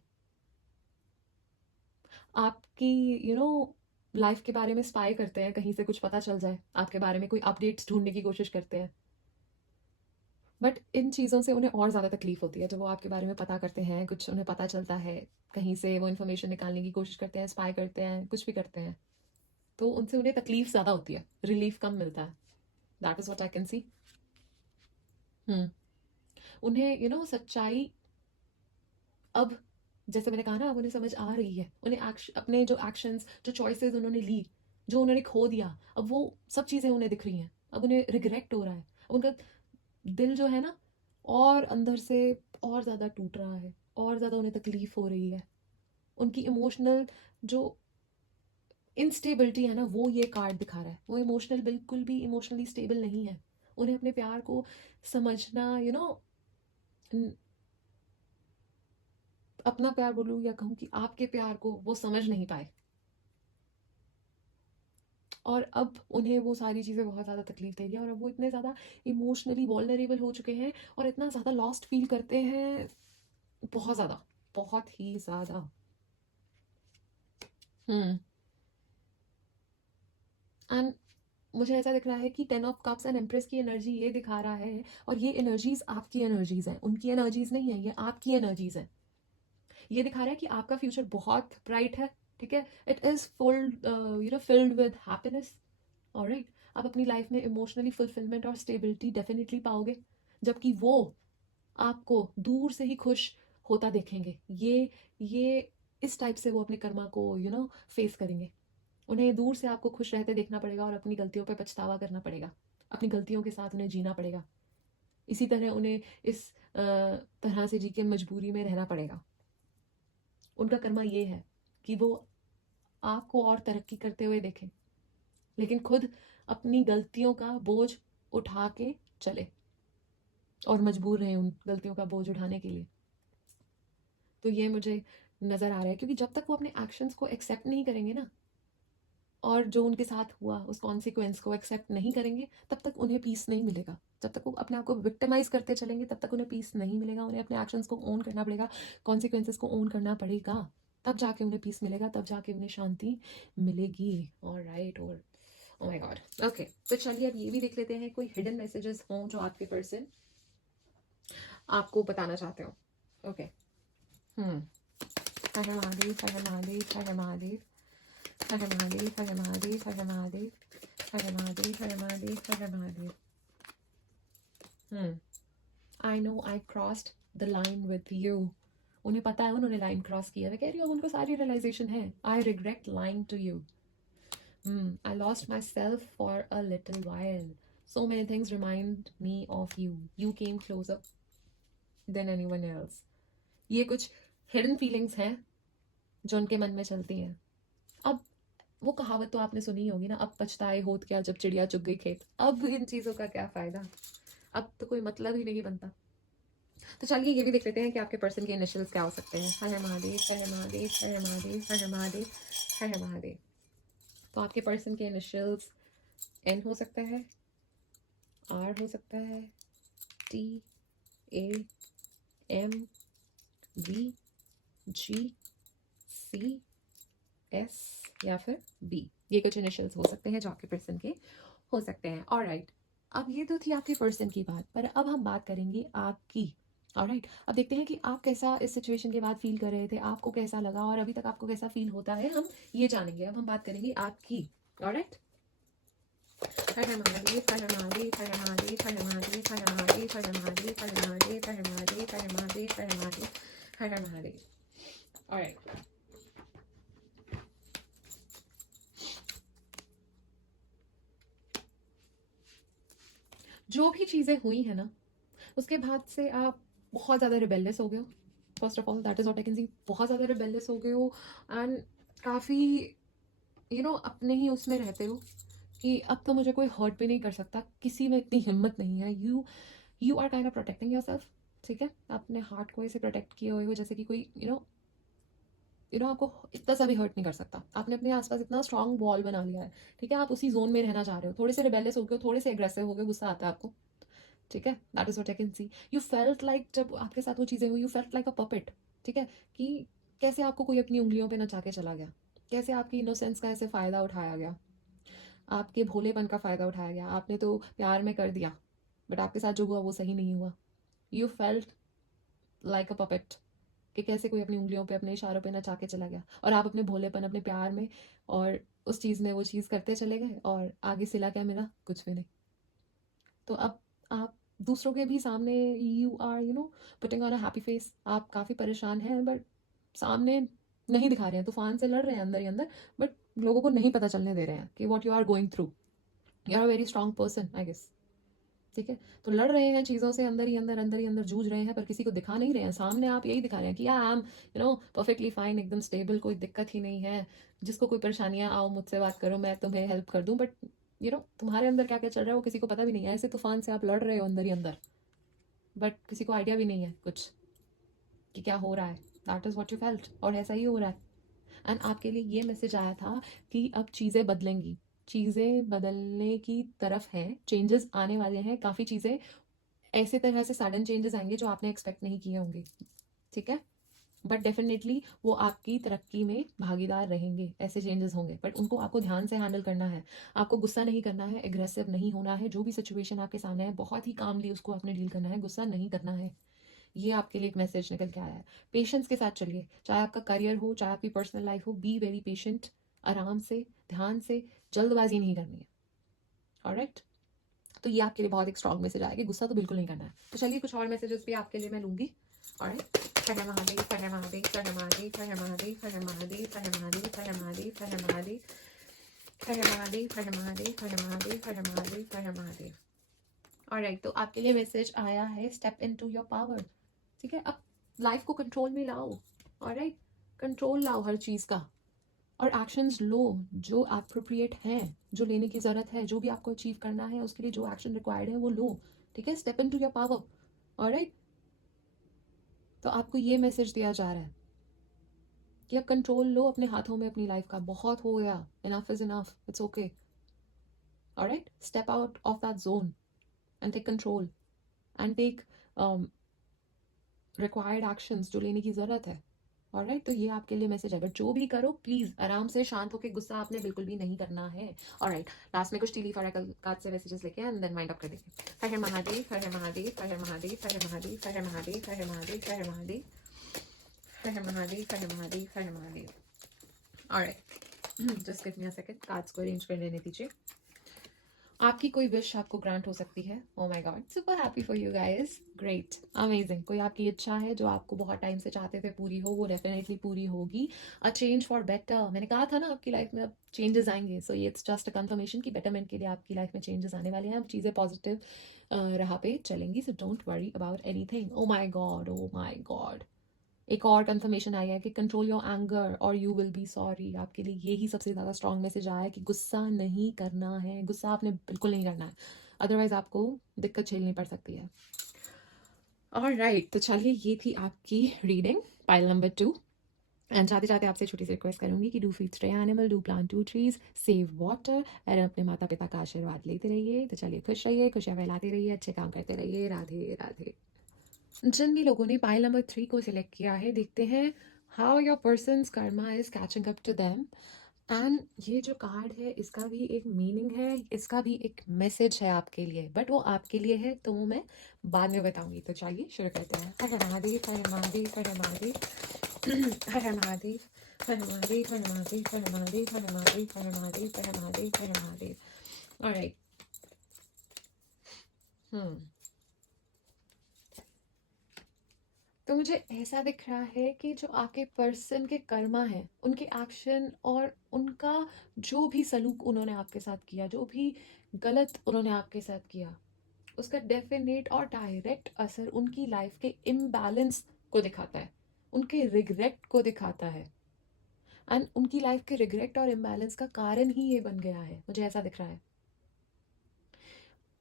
आपकी लाइफ के बारे में स्पाई करते हैं, कहीं से कुछ पता चल जाए आपके बारे में, कोई अपडेट्स ढूंढने की कोशिश करते हैं, बट इन चीज़ों से उन्हें और ज़्यादा तकलीफ होती है। जब वो आपके बारे में पता करते हैं, कुछ उन्हें पता चलता है, कहीं से वो इन्फॉर्मेशन निकालने की कोशिश करते हैं, स्पाई करते हैं, कुछ भी करते हैं, तो उनसे उन्हें तकलीफ ज़्यादा होती है, रिलीफ कम मिलता है। That is what I can सी। उन्हें सच्चाई अब, जैसे मैंने कहा ना, अब उन्हें समझ आ रही है। उन्हें अपने जो एक्शंस, जो चॉइसेस उन्होंने ली, जो उन्होंने खो दिया, अब वो सब चीज़ें उन्हें दिख रही हैं। अब उन्हें रिग्रेट हो रहा है। अब उनका दिल जो है ना, और अंदर से और ज़्यादा टूट रहा है, और ज़्यादा उन्हें तकलीफ हो रही है। उनकी इमोशनल जो इनस्टेबिलिटी है ना, वो ये कार्ड दिखा रहा है। वो इमोशनल, बिल्कुल भी इमोशनली स्टेबल नहीं है। उन्हें अपने प्यार को समझना, अपना प्यार बोलूँ या कहूँ कि आपके प्यार को वो समझ नहीं पाए, और अब उन्हें वो सारी चीज़ें बहुत ज़्यादा तकलीफ दे रही है, और अब वो इतने ज़्यादा इमोशनली वल्नरेबल हो चुके हैं, और इतना ज़्यादा लॉस्ट फील करते हैं, बहुत ज़्यादा, बहुत ही ज़्यादा। एंड मुझे ऐसा दिख रहा है कि 10 ऑफ कप्स एंड एम्प्रेस की एनर्जी ये दिखा रहा है, और ये एनर्जीज आपकी एनर्जीज हैं, उनकी एनर्जीज नहीं है, ये आपकी एनर्जीज हैं। ये दिखा रहा है कि आपका फ्यूचर बहुत ब्राइट है। ठीक है, it is filled with happiness. Alright, आप अपनी लाइफ में इमोशनली फुलफिलमेंट और स्टेबिलिटी डेफिनेटली पाओगे, जबकि वो आपको दूर से ही खुश होता देखेंगे। ये इस टाइप से वो अपने कर्मा को फेस करेंगे। उन्हें दूर से आपको खुश रहते देखना पड़ेगा, और अपनी गलतियों पर पछतावा करना पड़ेगा, अपनी गलतियों के साथ उन्हें जीना पड़ेगा। इसी तरह उन्हें इस तरह से जी के मजबूरी में रहना पड़ेगा। उनका कर्मा ये है कि वो आपको और तरक्की करते हुए देखें, लेकिन खुद अपनी गलतियों का बोझ उठा के चले, और मजबूर रहे उन गलतियों का बोझ उठाने के लिए। तो ये मुझे नज़र आ रहा है, क्योंकि जब तक वो अपने एक्शंस को एक्सेप्ट नहीं करेंगे ना, और जो उनके साथ हुआ उस कॉन्सिक्वेंस को एक्सेप्ट नहीं करेंगे, तब तक उन्हें पीस नहीं मिलेगा। जब तक वो अपने आप को विक्टिमाइज करते चलेंगे तब तक उन्हें पीस नहीं मिलेगा। उन्हें अपने एक्शंस को ओन करना पड़ेगा, कॉन्सिक्वेंसेस को ओन करना पड़ेगा, तब जाके उन्हें पीस मिलेगा, तब जाके उन्हें शांति मिलेगी। ऑलराइट, और ओह माय गॉड, ओके। तो चलिए अब ये भी देख लेते हैं कोई हिडन मैसेजेस हों जो आपके पर्सन आपको बताना चाहते हो। ओके, हर हर महादेव, हर हर महादेव, हर हर महादेव, हर हर महादेव, हर हर महादेव, हर हर महादेव, हर हर महादेव, हर हर महादेव, हर हर Mahadev. I know I crossed the line with you. उन्हें पता है उन्होंने लाइन क्रॉस किया। मैं कह रही हूँ उनको सारी रियलाइजेशन है। I regret lying to you. I lost myself for a little while. So many things remind me of you. You came closer than anyone else. ये कुछ हिडन फीलिंग्स हैं जो उनके मन में चलती हैं। अब वो कहावत तो आपने सुनी होगी ना, अब पछताए होत क्या जब चिड़िया चुग गई खेत। अब इन चीज़ों का क्या फ़ायदा, अब तो कोई मतलब ही नहीं बनता। तो चलिए ये भी देख लेते हैं कि आपके पर्सन के इनिशियल्स क्या हो सकते हैं। हर हर महादेव, हर हर महादेव, हर हर महादेव, हर हर महादेव, हर हर महादेव। तो आपके पर्सन के इनिशियल्स एन हो सकता है, आर हो सकता है, T, A, M, V, G, C, S या फिर बी। ये कुछ इनिशियल्स हो सकते हैं जो आपके पर्सन के हो सकते हैं। ऑलराइट, अब ये तो थी आपके पर्सन की बात, पर अब हम बात करेंगे आपकी। ऑलराइट, अब देखते हैं कि आप कैसा इस सिचुएशन के बाद फील कर रहे थे, आपको कैसा लगा और अभी तक आपको कैसा फील होता है, हम ये जानेंगे। अब हम बात करेंगे आपकी। ऑलराइट, हर हर महादेव, हर हर महादेव, हर हर महादेव, हर हर महादेव, हर हर महादेव, हर हर महादेव, हर हर महादेव, हर हर महादेव, हर हर महादेव, हर हर महादेव, हर हर महादेव। ऑलराइट, जो भी चीज़ें हुई हैं ना, उसके बाद से आप बहुत ज़्यादा रिबेलियस हो गए हो। First of all that is what I can सी। बहुत ज़्यादा रिबेलियस हो गए हो एंड काफ़ी अपने ही उसमें रहते हो कि अब तो मुझे कोई हर्ट भी नहीं कर सकता, किसी में इतनी हिम्मत नहीं है। You are kind of protecting yourself. ठीक है, अपने हार्ट को ऐसे प्रोटेक्ट किए हुए हो जैसे कि कोई आपको इतना सा भी हर्ट नहीं कर सकता। आपने अपने आसपास इतना स्ट्रॉन्ग वॉल बना लिया है। ठीक है, आप उसी जोन में रहना चाह रहे हो। थोड़े से रिबेलियस हो गए हो, थोड़े से एग्रेसिव हो गए, गुस्सा आता है आपको। ठीक है, that is what I can C. You felt like, जब आपके साथ वो चीज़ें हुई, you felt like a puppet. ठीक है, कि कैसे आपको कोई अपनी उंगलियों पे नचा के चला गया, कैसे आपकी इनोसेंस का ऐसे फ़ायदा उठाया गया, आपके भोलेपन का फ़ायदा उठाया गया। आपने तो प्यार में कर दिया, बट आपके साथ जो हुआ वो सही नहीं हुआ। You felt like a puppet, कि कैसे कोई अपनी उंगलियों पे, अपने इशारों पे नचा के चला गया, और आप अपने भोलेपन, अपने प्यार में और उस चीज़ में वो चीज़ करते चले गए, और आगे सिला क्या मिला? कुछ भी नहीं। तो अब आप दूसरों के भी सामने you are putting on a happy face. आप काफ़ी परेशान हैं, बट सामने नहीं दिखा रहे हैं, तूफान से लड़ रहे हैं अंदर ही अंदर, बट लोगों को नहीं पता चलने दे रहे हैं कि what you are going through. You are a very strong person I guess. ठीक है, तो लड़ रहे हैं चीज़ों से, अंदर ही अंदर, अंदर ही अंदर जूझ रहे हैं, पर किसी को दिखा नहीं रहे हैं। सामने आप यही दिखा रहे हैं कि आई एम परफेक्टली फाइन, एकदम स्टेबल, कोई दिक्कत ही नहीं है। जिसको कोई परेशानियाँ, आओ मुझसे बात करो, मैं तुम्हें हेल्प कर दूँ। बट तुम्हारे अंदर क्या क्या चल रहा है वो किसी को पता भी नहीं है। ऐसे तूफान से आप लड़ रहे हो अंदर ही अंदर, बट किसी को आइडिया भी नहीं है कुछ कि क्या हो रहा है। That is what you felt, और ऐसा ही हो रहा है। एंड आपके लिए ये मैसेज आया था कि अब चीज़ें बदलेंगी, चीज़ें बदलने की तरफ हैं, चेंजेस आने वाले हैं। काफ़ी चीज़ें ऐसे तरह से सडन चेंजेस आएंगे जो आपने एक्सपेक्ट नहीं किए होंगे। ठीक है, बट डेफिनेटली वो आपकी तरक्की में भागीदार रहेंगे। ऐसे चेंजेस होंगे, बट उनको आपको ध्यान से हैंडल करना है। आपको गुस्सा नहीं करना है, एग्रेसिव नहीं होना है। जो भी सिचुएशन आपके सामने है, बहुत ही कामली उसको आपने डील करना है, गुस्सा नहीं करना है। ये आपके लिए एक मैसेज निकल के आया है। पेशेंस के साथ चलिए, चाहे आपका करियर हो, चाहे आपकी पर्सनल लाइफ हो। बी वेरी पेशेंट, आराम से, ध्यान से, जल्दबाजी नहीं करनी है। ऑलराइट, तो ये आपके लिए बहुत एक स्ट्रॉन्ग मैसेज आएगा, गुस्सा तो बिल्कुल नहीं करना है। तो चलिए कुछ और मैसेजेस भी आपके लिए मैं लूंगी। ऑलराइट, हर हर महादेव, हर हर महादेव, हर हर महादेव, हर हर महादेव, हर हर महादेव, हर हर महादेव, हर हर महादेव, हर हर महादेव, हर हर महादेव, हर हर महादेव, हर हर महादेव, हर हर महादेव, हर हर महादेव। ऑलराइट, तो आपके लिए मैसेज आया है, स्टेप इनटू योर पावर। ठीक है, अब लाइफ को कंट्रोल में लाओ। ऑलराइट, कंट्रोल लाओ हर चीज़ का, और एक्शंस लो जो अप्रोप्रिएट हैं, जो लेने की ज़रूरत है। जो भी आपको अचीव करना है उसके लिए जो एक्शन रिक्वायर्ड है वो लो। ठीक है, step into your power. Alright, तो आपको ये मैसेज दिया जा रहा है कि अब कंट्रोल लो अपने हाथों में अपनी लाइफ का। बहुत हो गया, enough is enough, it's okay. Alright, step out of that zone and take control and take required actions जो लेने की ज़रूरत है। ऑलराइट, तो ये आपके लिए मैसेज है। बट जो भी करो प्लीज़ आराम से शांत होकर, गुस्सा आपने बिल्कुल भी नहीं करना है। ऑलराइट, लास्ट में कुछ टीली फॉरेकल कार्ड से मैसेजेस लेके एंड देन माइंड अप कर देंगे। हर हर महादेव, हर हर महादेव, हर हर महादेव, हर हर महादेव, हर हर महादेव, हर हर महादेव, हर हर महादेव, हर हर महादेव, हर हर महादेव, हर हर Mahadev. Alright, just give me a second, cards को अरेंज कर लेने दीजिए। आपकी कोई विश आपको ग्रांट हो सकती है। ओ my God, super happy for you guys, great, amazing. कोई आपकी इच्छा है जो आपको बहुत टाइम से चाहते थे पूरी हो, वो डेफिनेटली पूरी होगी। अ चेंज फॉर बेटर, मैंने कहा था ना आपकी लाइफ में अब चेंजेस आएंगे। सो ये इट्स जस्ट अ कंफर्मेशन कि बेटरमेंट के लिए आपकी लाइफ में चेंजेस आने वाले हैं। अब चीज़ें पॉजिटिव राह पे चलेंगी। So don't worry about anything. O my god, oh my God, एक और कंफर्मेशन आई है कि कंट्रोल योर एंगर और यू विल बी सॉरी। आपके लिए यही सबसे ज़्यादा स्ट्रॉन्ग मैसेज आया है कि गुस्सा नहीं करना है, गुस्सा आपने बिल्कुल नहीं करना है, अदरवाइज आपको दिक्कत झेलनी पड़ सकती है। ऑलराइट, तो चलिए ये थी आपकी रीडिंग, पाइल नंबर 2। एंड जाते जाते आपसे छोटी सी रिक्वेस्ट करूंगी कि do feed stay animal, do plant 2 trees, save water और अपने माता पिता का आशीर्वाद लेते रहिए। तो चलिए खुश रहिए, खुशियाँ फैलाते रहिए, अच्छे काम करते रहिए। राधे राधे। जिन भी लोगों ने पाइल नंबर 3 को सिलेक्ट किया है, देखते हैं how your person's karma is catching up to them. And ये जो कार्ड है इसका भी एक मीनिंग है, इसका भी एक मैसेज है आपके लिए, बट वो आपके लिए है तो वो मैं बाद में बताऊंगी। तो चलिए शुरू करते हैं। हर हर महादेव, हर हर महादेव, हर हर महादेव, हर हर महादेव, हर हर महादेव, हर हर महादेव, हर हर महादेव, हर हर महादेव, हर हर महादेव, हर हर महादेव, हर हर महादेव। ऑलराइट, तो मुझे ऐसा दिख रहा है कि जो आपके पर्सन के कर्मा हैं, उनके एक्शन और उनका जो भी सलूक उन्होंने आपके साथ किया, जो भी गलत उन्होंने आपके साथ किया, उसका डेफिनेट और डायरेक्ट असर उनकी लाइफ के इम्बैलेंस को दिखाता है, उनके रिग्रेट को दिखाता है। एंड उनकी लाइफ के रिग्रेट और इम्बैलेंस का कारण ही ये बन गया है, मुझे ऐसा दिख रहा है।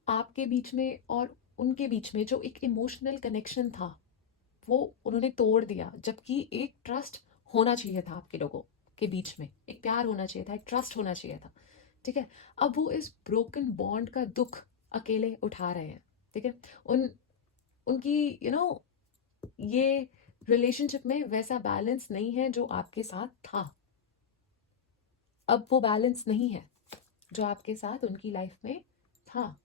आपके बीच में और उनके बीच में जो एक इमोशनल कनेक्शन था वो उन्होंने तोड़ दिया, जबकि एक ट्रस्ट होना चाहिए था आपके लोगों के बीच में, एक प्यार होना चाहिए था, एक ट्रस्ट होना चाहिए था। ठीक है, अब वो इस ब्रोकन बॉन्ड का दुख अकेले उठा रहे हैं। ठीक है, उन उनकी ये रिलेशनशिप में वैसा बैलेंस नहीं है जो आपके साथ था। अब वो बैलेंस नहीं है जो आपके साथ उनकी लाइफ में था।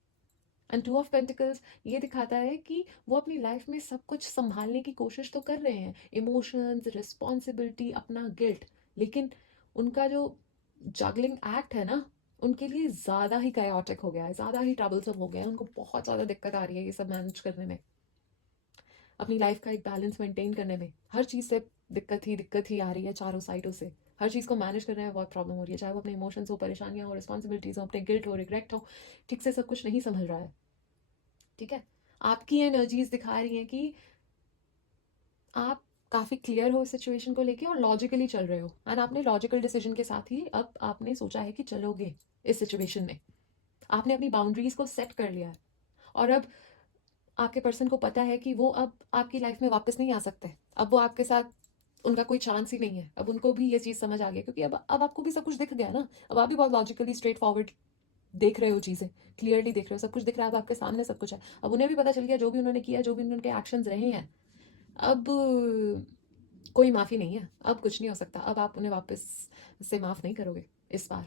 एंड 2 ऑफ पेंटिकल्स ये दिखाता है कि वो अपनी लाइफ में सब कुछ संभालने की कोशिश तो कर रहे हैं, इमोशंस, रिस्पॉन्सिबिलिटी, अपना गिल्ट, लेकिन उनका जो जगलिंग एक्ट है ना, उनके लिए ज़्यादा ही कायोटिक हो गया है, ज़्यादा ही ट्रबलसम हो गया है। उनको बहुत ज़्यादा दिक्कत आ रही है ये सब मैनेज करने में, अपनी लाइफ का एक बैलेंस मेंटेन करने में। हर चीज़ से दिक्कत ही आ रही है चारों साइडों से। हर चीज़ को मैनेज करने में बहुत प्रॉब्लम हो रही है, चाहे वो अपने इमोशंस हो, परेशानियाँ हो, रिस्पॉन्सिबिलिटीज़ हो, अपने गिल्ट हो, रिग्रेट हो, ठीक से सब कुछ नहीं संभल रहा है। ठीक है, आपकी एनर्जीज दिखा रही हैं कि आप काफ़ी क्लियर हो इस सिचुएशन को लेके और लॉजिकली चल रहे हो। एंड आपने लॉजिकल डिसीजन के साथ ही अब आपने सोचा है कि चलोगे इस सिचुएशन में। आपने अपनी बाउंड्रीज को सेट कर लिया है और अब आपके पर्सन को पता है कि वो अब आपकी लाइफ में वापस नहीं आ सकते। अब वो आपके साथ, उनका कोई चांस ही नहीं है। अब उनको भी ये चीज़ समझ आ गई, क्योंकि अब आपको भी सब कुछ दिख गया ना। अब आप भी बहुत लॉजिकली स्ट्रेट फॉरवर्ड देख रहे हो चीज़ें, क्लियरली देख रहे हो, सब कुछ दिख रहा है, अब आपके सामने सब कुछ है। अब उन्हें भी पता चल गया जो भी उन्होंने किया, जो भी उनके एक्शंस रहे हैं, अब कोई माफ़ी नहीं है, अब कुछ नहीं हो सकता। अब आप उन्हें वापस से माफ़ नहीं करोगे इस बार,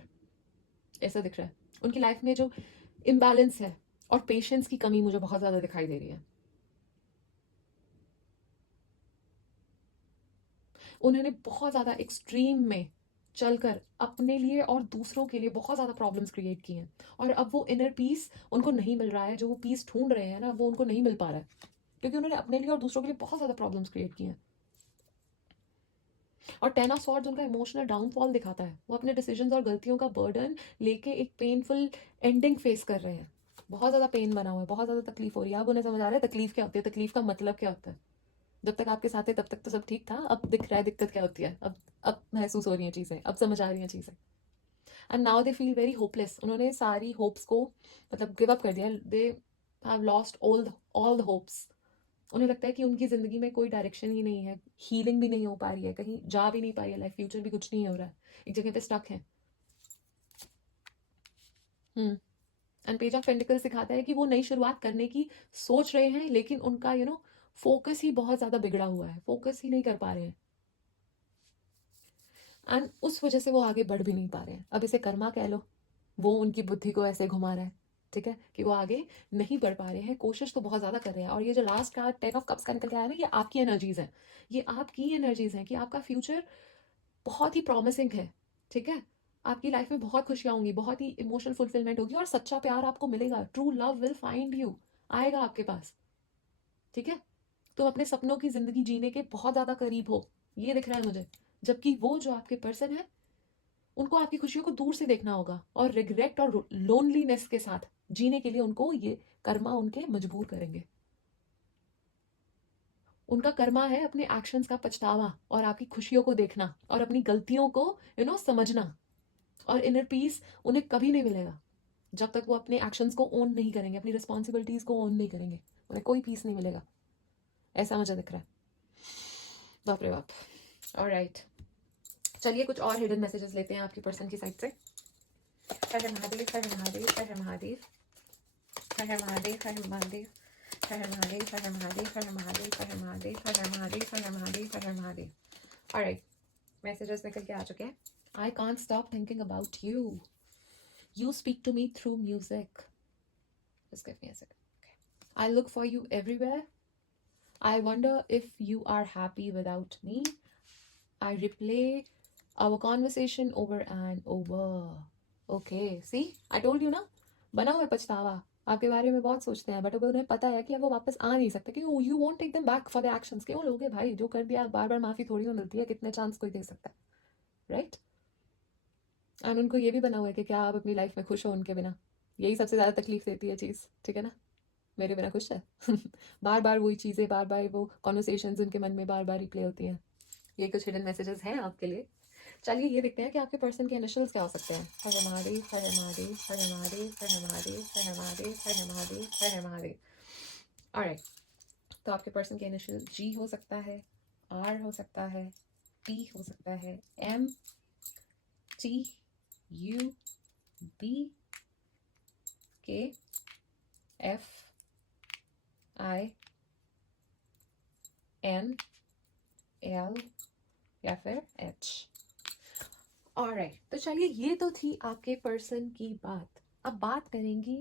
ऐसा दिख रहा है। उनकी लाइफ में जो इम्बैलेंस है और पेशेंस की कमी मुझे बहुत ज़्यादा दिखाई दे रही है। उन्होंने बहुत ज़्यादा एक्सट्रीम में चलकर अपने लिए और दूसरों के लिए बहुत ज़्यादा प्रॉब्लम्स क्रिएट की हैं, और अब वो इनर पीस उनको नहीं मिल रहा है। जो वो पीस ढूंढ रहे हैं ना, वो उनको नहीं मिल पा रहा है, क्योंकि उन्होंने अपने लिए और दूसरों के लिए बहुत ज़्यादा प्रॉब्लम्स क्रिएट की हैं। और 10 ऑफ स्वॉर्ड्स उनका इमोशनल डाउनफॉल दिखाता है। वो अपने डिसीजंस और गलतियों का बर्डन लेके एक पेनफुल एंडिंग फेस कर रहे हैं। बहुत ज़्यादा पेन बना हुआ है, बहुत ज़्यादा तकलीफ हो रही है। अब उन्हें समझ आ रहा है तकलीफ क्या होती है, तकलीफ का मतलब क्या होता है। जब तक आपके साथ है तब तक तो सब ठीक था, अब दिख रहा है दिक्कत क्या होती है। अब महसूस हो रही हैं चीज़ें, अब समझ आ रही हैं चीज़ें। And now they feel very hopeless. उन्होंने सारी होप्स को मतलब गिव अप कर दिया। They have lost all the hopes. उन्हें लगता है कि उनकी ज़िंदगी में कोई डायरेक्शन ही नहीं है, हीलिंग भी नहीं हो पा रही है, कहीं जा भी नहीं पा रही है लाइफ, फ्यूचर भी कुछ नहीं हो रहा है, एक जगह पे स्टक है। हुँ। एंड पेज ऑफ पेंटिकल्स सिखाता है कि वो नई शुरुआत करने की सोच रहे हैं, लेकिन उनका फोकस ही बहुत ज़्यादा बिगड़ा हुआ है, फोकस ही नहीं कर पा रहे हैं, एंड उस वजह से वो आगे बढ़ भी नहीं पा रहे हैं। अब इसे कर्मा कह लो, वो उनकी बुद्धि को ऐसे घुमा रहा है, ठीक है, कि वो आगे नहीं बढ़ पा रहे हैं, कोशिश तो बहुत ज़्यादा कर रहे हैं। और ये जो लास्ट कार्ड 10 ऑफ कप्स का निकल के आया ना, ये आपकी एनर्जीज हैं, ये आपकी एनर्जीज हैं कि आपका फ्यूचर बहुत ही प्रॉमिसिंग है, ठीक है, आपकी लाइफ में बहुत खुशियाँ होंगी, बहुत ही इमोशनल फुलफिलमेंट होगी, और सच्चा प्यार आपको मिलेगा, true love will find you, आएगा आपके पास, ठीक है। तुम अपने सपनों की ज़िंदगी जीने के बहुत ज़्यादा करीब हो, ये दिख रहा है मुझे। जबकि वो जो आपके पर्सन है, उनको आपकी खुशियों को दूर से देखना होगा, और रिग्रेट और लोनलीनेस के साथ जीने के लिए उनको ये कर्मा उनके मजबूर करेंगे। उनका कर्मा है अपने एक्शंस का पछतावा, और आपकी खुशियों को देखना, और अपनी गलतियों को समझना। और इनर पीस उन्हें कभी नहीं मिलेगा जब तक वो अपने एक्शंस को ओन नहीं करेंगे, अपनी रिस्पॉन्सिबिलिटीज को ओन नहीं करेंगे, उन्हें कोई पीस नहीं मिलेगा, ऐसा मुझे दिख रहा है। बाप रे बाप। ऑलराइट, चलिए कुछ और हिडन मैसेजेस लेते हैं आपकी पर्सन की साइड से। हर हर महादेव, हर हर महादेव, हर हर महादेव, हर हर महादेव, हर हर महादेव, हर हर महादेव, हर हर महादेव, हर हर महादेव, हर हर महादेव, हर हर महादेव, हर हर महादेव, हर हर महादेव। ऑलराइट, मैसेजेस निकल के आ चुके हैं। I can't stop thinking about you, you speak to me through music, just give me a second. I look for you everywhere. I wonder if you are happy without me. I replay our conversation over and over. Okay, see? I told you ना, बना हुआ है पछतावा। आपके बारे में बहुत सोचते हैं, बट अब उन्हें पता है कि अब वो वापस आ नहीं सकते, क्यों you want take them back for the actions. क्यों लोगे भाई, जो कर दिया बार बार माफ़ी थोड़ी ना मिलती है, कितने चांस कोई दे सकता है, राइट। एंड उनको ये भी बना हुआ है कि क्या आप अपनी लाइफ में खुश हो उनके बिना, यही सबसे ज़्यादा तकलीफ देती है चीज़, ठीक है ना। मेरे बिना खुश है बार बार वही चीज़ें, बार बार वो कॉन्वर्सेशंस उनके मन में बार बार रिप्ले होती हैं। ये कुछ हिडन मैसेजेस हैं आपके लिए। चलिए ये देखते हैं कि आपके पर्सन के इनिशियल्स क्या हो सकते हैं। हर हर महादेव, हर हर महादेव, हर हर महादेव, हर हर महादेव, हर हर महादेव, हर हर महादेव, हर हर महादेव। ऑलराइट, तो आपके पर्सन के इनिशियल जी हो सकता है, आर हो सकता है, टी हो सकता है, एम, टी, यू, बी, के, एफ, आई, एन, एल, या फिर एच। ऑलराइट, तो चलिए ये तो थी आपके पर्सन की बात। अब बात करेंगे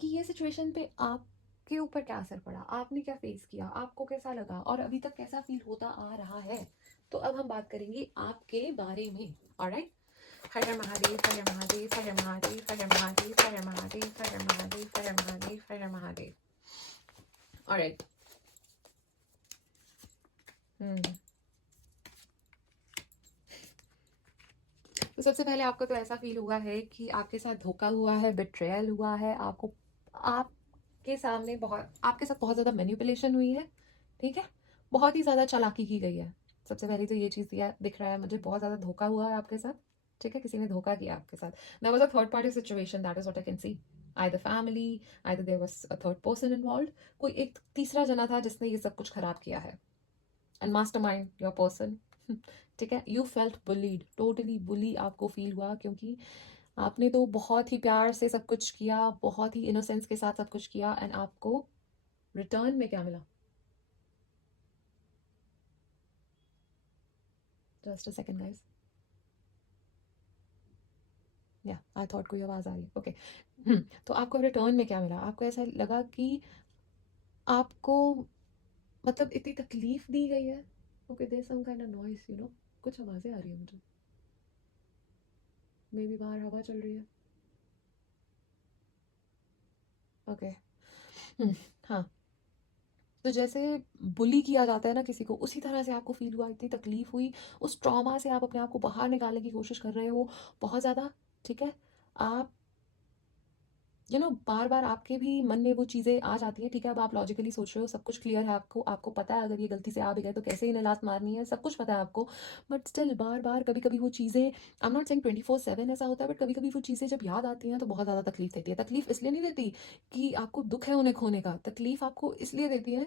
कि ये सिचुएशन पे आपके ऊपर क्या असर पड़ा, आपने क्या फेस किया, आपको कैसा लगा, और अभी तक कैसा फील होता आ रहा है। तो अब हम बात करेंगे आपके बारे में। ऑलराइट, हर हर महादेव, हर हर महादेव, हर हर महादेव, हर हर महादेव, हर हर महादेव, हर हर महादेव, हर हर महादेव, हर हर महादेव। ऑलराइट, तो सबसे पहले आपको तो ऐसा फील हुआ है कि आपके साथ धोखा हुआ है, बिट्रेयल हुआ है, आपको आपके सामने आपके साथ बहुत ज़्यादा मैनिपुलेशन हुई है, ठीक है, बहुत ही ज़्यादा चालाकी की गई है। सबसे पहले तो ये चीज़ दिख रहा है मुझे, बहुत ज़्यादा धोखा हुआ है आपके साथ, ठीक है, किसी ने धोखा किया आपके साथ। There was a third party situation, that is what I can see. Either family, either there was a third person involved, कोई एक तीसरा जना था जिसने ये सब कुछ खराब किया है। एंड मास्टरमाइंड योर पर्सन, ठीक है। यू फेल्ट बुलीड, टोटली बुली आपको फील हुआ, क्योंकि आपने तो बहुत ही प्यार से सब कुछ किया, बहुत ही इनोसेंस के साथ सब कुछ किया, एंड आपको रिटर्न में क्या मिला। जस्ट अ सेकंड गाइस, या आई थॉट कोई आवाज़ आ रही है, ओके। तो आपको रिटर्न में क्या मिला, आपको ऐसा लगा कि आपको मतलब इतनी तकलीफ दी गई है। Okay, there some kind of noise, कुछ आवाज़ें आ रही है मुझे, मे बी बाहर हवा चल रही है। ओके, हाँ, तो जैसे बुली किया जाता है ना किसी को, उसी तरह से आपको फील हुआ, इतनी तकलीफ हुई, उस ट्रॉमा से आप अपने आप को बाहर निकालने की कोशिश कर रहे हो बहुत ज़्यादा, ठीक है। आप बार बार आपके भी मन में वो चीज़ें आ जाती हैं, ठीक है। अब आप लॉजिकली सोच रहे हो, सब कुछ क्लियर है, आपको आपको पता है अगर ये गलती से आ भी गए तो कैसे इन्हें लात मारनी है, सब कुछ पता है आपको। बट स्टिल बार बार कभी कभी वो चीज़ें, आई एम नॉट सेइंग 24/7 ऐसा होता है, बट कभी कभी वो चीज़ें जब याद आती हैं तो बहुत ज़्यादा तकलीफ देती है। तकलीफ इसलिए नहीं देती कि आपको दुख है उन्हें खोने का, तकलीफ आपको इसलिए देती है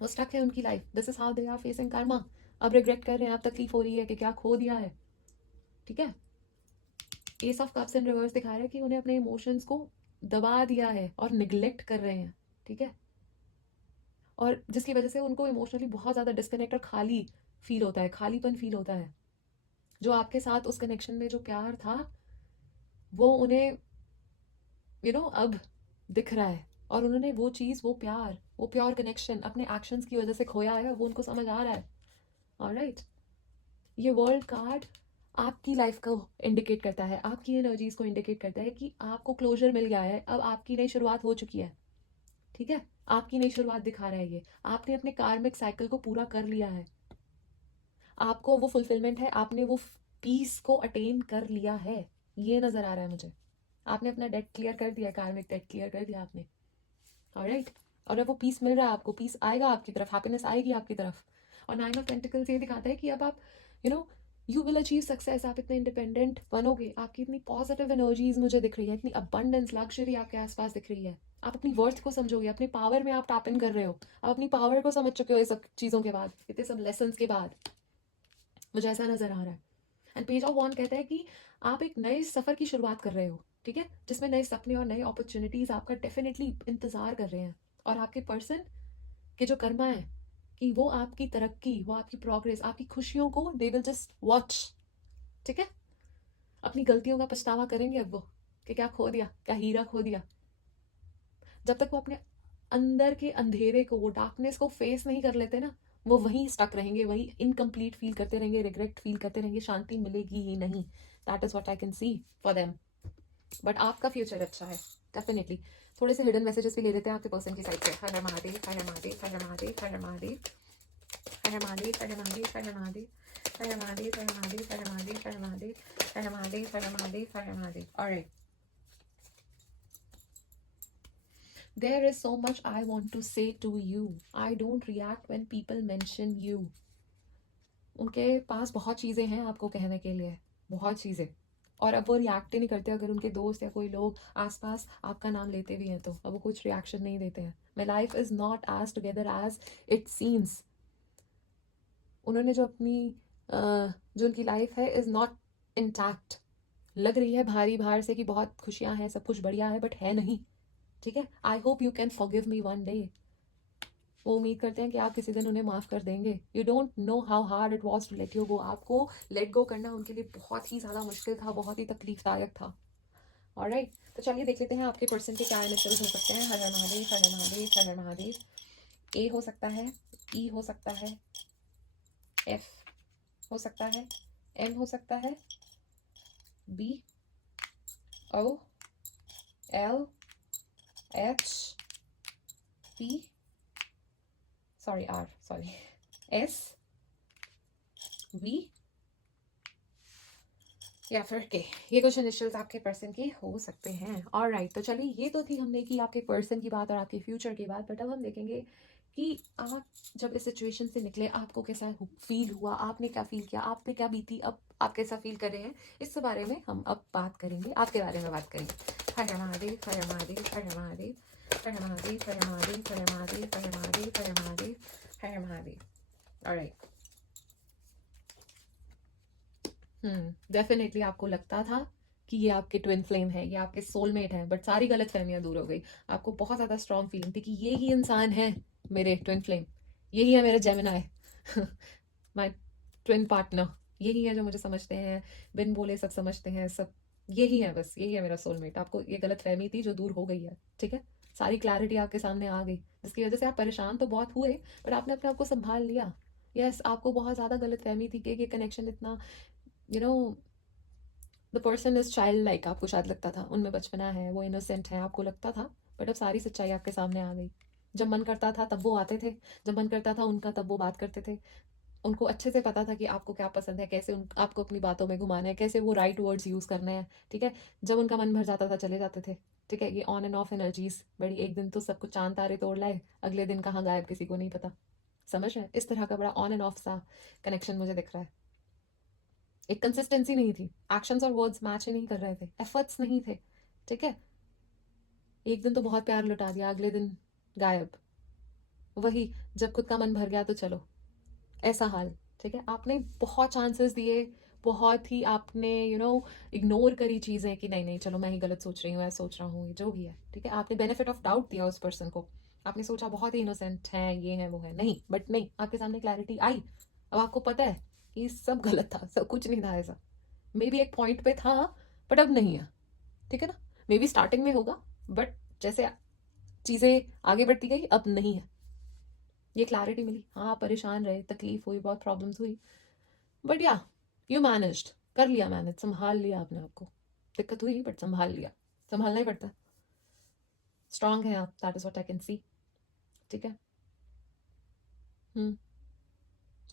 वो स्टक है उनकी life, this is how they are facing karma. अब रिग्रेट कर रहे हैं, अब तकलीफ हो रही है कि क्या खो दिया है। ठीक है, S of cups in reverse दिखा रहा है कि उन्हें अपने इमोशंस को दबा दिया है और निग्लेक्ट कर रहे हैं। ठीक है, और जिसकी वजह से उनको इमोशनली बहुत ज़्यादा डिस्कनेक्ट और खाली फील होता है, खालीपन फील होता है। जो आपके साथ उस कनेक्शन में जो प्यार था वो उन्हें अब दिख रहा है, और उन्होंने वो चीज़, वो प्यार, वो प्योर कनेक्शन अपने एक्शंस की वजह से खोया है, वो उनको समझ आ रहा है। ऑलराइट, ये वर्ल्ड कार्ड आपकी लाइफ को इंडिकेट करता है, आपकी एनर्जीज को इंडिकेट करता है कि आपको क्लोजर मिल गया है, अब आपकी नई शुरुआत हो चुकी है। ठीक है, आपकी नई शुरुआत दिखा रहा है ये, आपने अपने कार्मिक साइकिल को पूरा कर लिया है, आपको वो फुलफिलमेंट है, आपने वो पीस को अटेन कर लिया है, ये नज़र आ रहा है मुझे। आपने अपना डेट क्लियर कर दिया, कार्मिक डेट क्लियर कर दिया आपने। ऑलराइट, और अब वो पीस मिल रहा है आपको, पीस आएगा आपकी तरफ, हैप्पीनेस आएगी आपकी तरफ। और 9 ऑफ पेंटिकल्स ये दिखाता है कि अब आप यू विल अचीव सक्सेस, आप इतने इंडिपेंडेंट बनोगे, आपकी इतनी पॉजिटिव एनर्जीज मुझे दिख रही है, इतनी अबंडेंस, लग्जरी आपके आसपास दिख रही है। आप अपनी वर्थ को समझोगे, अपने पावर में आप टैप इन कर रहे हो, आप अपनी पावर को समझ चुके हो ये सब चीज़ों के बाद, इतने सब लेसन के बाद, मुझे ऐसा नजर आ रहा है। एंड पेज ऑफ वॉन्ड कहता है कि आप एक नए सफ़र की शुरुआत कर रहे हो। ठीक है, जिसमें नए सपने और नए अपॉर्चुनिटीज़ आपका डेफिनेटली इंतज़ार कर रहे हैं, और आपके पर्सन के जो कर्मा है कि वो आपकी तरक्की, वो आपकी प्रोग्रेस, आपकी खुशियों को दे विल जस्ट वॉच। ठीक है, अपनी गलतियों का पछतावा करेंगे अब वो, कि क्या खो दिया, क्या हीरा खो दिया। जब तक वो अपने अंदर के अंधेरे को, वो डार्कनेस को फेस नहीं कर लेते ना, वो वहीं स्टक रहेंगे, वहीं इनकम्प्लीट फील करते रहेंगे, रिग्रेट फील करते रहेंगे, शांति मिलेगी ही नहीं। That is what I can C for them. But आपका फ्यूचर अच्छा है डेफिनेटली। थोड़े से हिडन मैसेजेस भी ले लेते हैं आपके पर्सन की साइड से। हर हर महादेव, हर हर महादेव, हर हर महादेव, हर हर महादेव, हर हर महादेव, हर हर महादेव, हर हर महादेव, हर हर महादेव, हर हर महादेव, हर हर महादेव, हर हर महादेव, हर हर महादेव, हर हर महादेव, हर हर Mahadev. Alright, there is so much I want to say to you. I don't react when people mention you. उनके पास बहुत चीज़ें हैं आपको कहने के लिए, बहुत चीज़ें, और अब वो रिएक्ट ही नहीं करते। अगर उनके दोस्त या कोई लोग आसपास आपका नाम लेते भी हैं तो अब वो कुछ रिएक्शन नहीं देते हैं। My life is not as together as it seems. उन्होंने जो अपनी जो उनकी लाइफ है इज़ नॉट इंटैक्ट। लग रही है भारी भार से कि बहुत खुशियाँ हैं, सब कुछ बढ़िया है, बट है नहीं। ठीक है, I hope you can forgive me one day. वो उम्मीद करते हैं कि आप किसी दिन उन्हें माफ़ कर देंगे। You don't know how hard it was to let you go. आपको लेट गो करना उनके लिए बहुत ही ज़्यादा मुश्किल था, बहुत ही तकलीफदायक था। ऑलराइट, तो चलिए देख लेते हैं आपके पर्सन के क्या इनिशियल्स हो सकते हैं। हर हर महादेव, हर हर महादेव, हर हर महादेव। ए हो सकता है, ई हो सकता है, एफ हो सकता है, एम हो सकता है, B, O, L, H, P, sorry R, sorry, S, V, या फिर के। ये कुछ इनिशियल्स आपके पर्सन के हो सकते हैं। ऑलराइट, तो चलिए ये तो थी हमने की आपके पर्सन की बात और आपके फ्यूचर की बात, बट अब हम देखेंगे कि आप जब इस सिचुएशन से निकले आपको कैसा फील हुआ, आपने क्या फील किया, आप पे क्या बीती, अब आप कैसा फील कर रहे हैं, इस बारे में हम अब बात करेंगे, आपके बारे में बात करेंगे। हर हर महादेव, हर हर महादेव, हर हर महादेव, हर हर महादेव, हर हर महादेव, हर हर महादेव, हर हर महादेव, हर हर महादेव, हर हर महादेव। ऑलराइट, डेफिनेटली आपको लगता था कि ये आपके ट्विन फ्लेम है, ये आपके सोलमेट है, बट सारी गलत फहमियाँ दूर हो गई। आपको बहुत ज़्यादा स्ट्रॉन्ग फीलिंग थी कि ये ही इंसान है मेरे ट्विन फ्लेम, यही है मेरा जेमिनाई, माय ट्विन पार्टनर, यही है जो मुझे समझते हैं, बिन बोले सब समझते हैं, सब यही है, बस यही है मेरा सोलमेट। आपको ये गलत फहमी थी जो दूर हो गई है। ठीक है, सारी क्लैरिटी आपके सामने आ गई, जिसकी वजह से आप परेशान तो बहुत हुए, बट आपने अपने आप को संभाल लिया। यस, आपको बहुत ज़्यादा गलत फहमी थी कि ये कनेक्शन इतना you know the person is child like, आपको शायद लगता था उनमें बचपना है, वो इनोसेंट है, आपको लगता था, बट अब सारी सच्चाई आपके सामने आ गई। जब मन करता था तब वो आते थे, जब मन करता था उनका तब वो बात करते थे। उनको अच्छे से पता था कि आपको क्या पसंद है, कैसे आपको अपनी बातों में घुमाना है, कैसे वो राइट वर्ड्स यूज़ करने हैं। ठीक है, जब उनका मन भर जाता था चले जाते थे। ठीक है, ये ऑन एंड ऑफ एनर्जीज बड़ी, एक दिन तो सब कुछ चांद तारे तोड़ लाए, अगले दिन कहाँ गायब किसी को नहीं पता। समझ रहे हैं, इस तरह का बड़ा ऑन एंड ऑफ सा कनेक्शन मुझे दिख रहा है। एक कंसिस्टेंसी नहीं थी, एक्शंस और वर्ड्स मैच ही नहीं कर रहे थे, एफर्ट्स नहीं थे। ठीक है, एक दिन तो बहुत प्यार लुटा दिया, अगले दिन गायब। वही, जब खुद का मन भर गया तो चलो, ऐसा हाल। ठीक है, आपने बहुत चांसेस दिए, बहुत ही आपने इग्नोर करी चीज़ें कि नहीं नहीं चलो मैं ही गलत सोच रही हूँ, ऐसा सोच रहा हूँ, जो भी है। ठीक है, आपने बेनिफिट ऑफ डाउट दिया उस पर्सन को, आपने सोचा बहुत ही इनोसेंट है, ये है वो है, नहीं, बट नहीं, आपके सामने क्लैरिटी आई। अब आपको पता है कि सब गलत था, सब कुछ नहीं था ऐसा। मे बी एक पॉइंट पे था, बट अब नहीं है। ठीक है ना, मे बी स्टार्टिंग में होगा, बट जैसे चीज़ें आगे बढ़ती गई अब नहीं है। ये क्लैरिटी मिली, हाँ परेशान रहे, तकलीफ हुई, बहुत प्रॉब्लम्स हुई, बट या यू मैनेज्ड, कर लिया मैनेज, संभाल लिया आपने आपको। दिक्कत हुई बट संभाल लिया, संभालना ही पड़ता है। स्ट्रांग है आप, that is what I can see. ठीक है।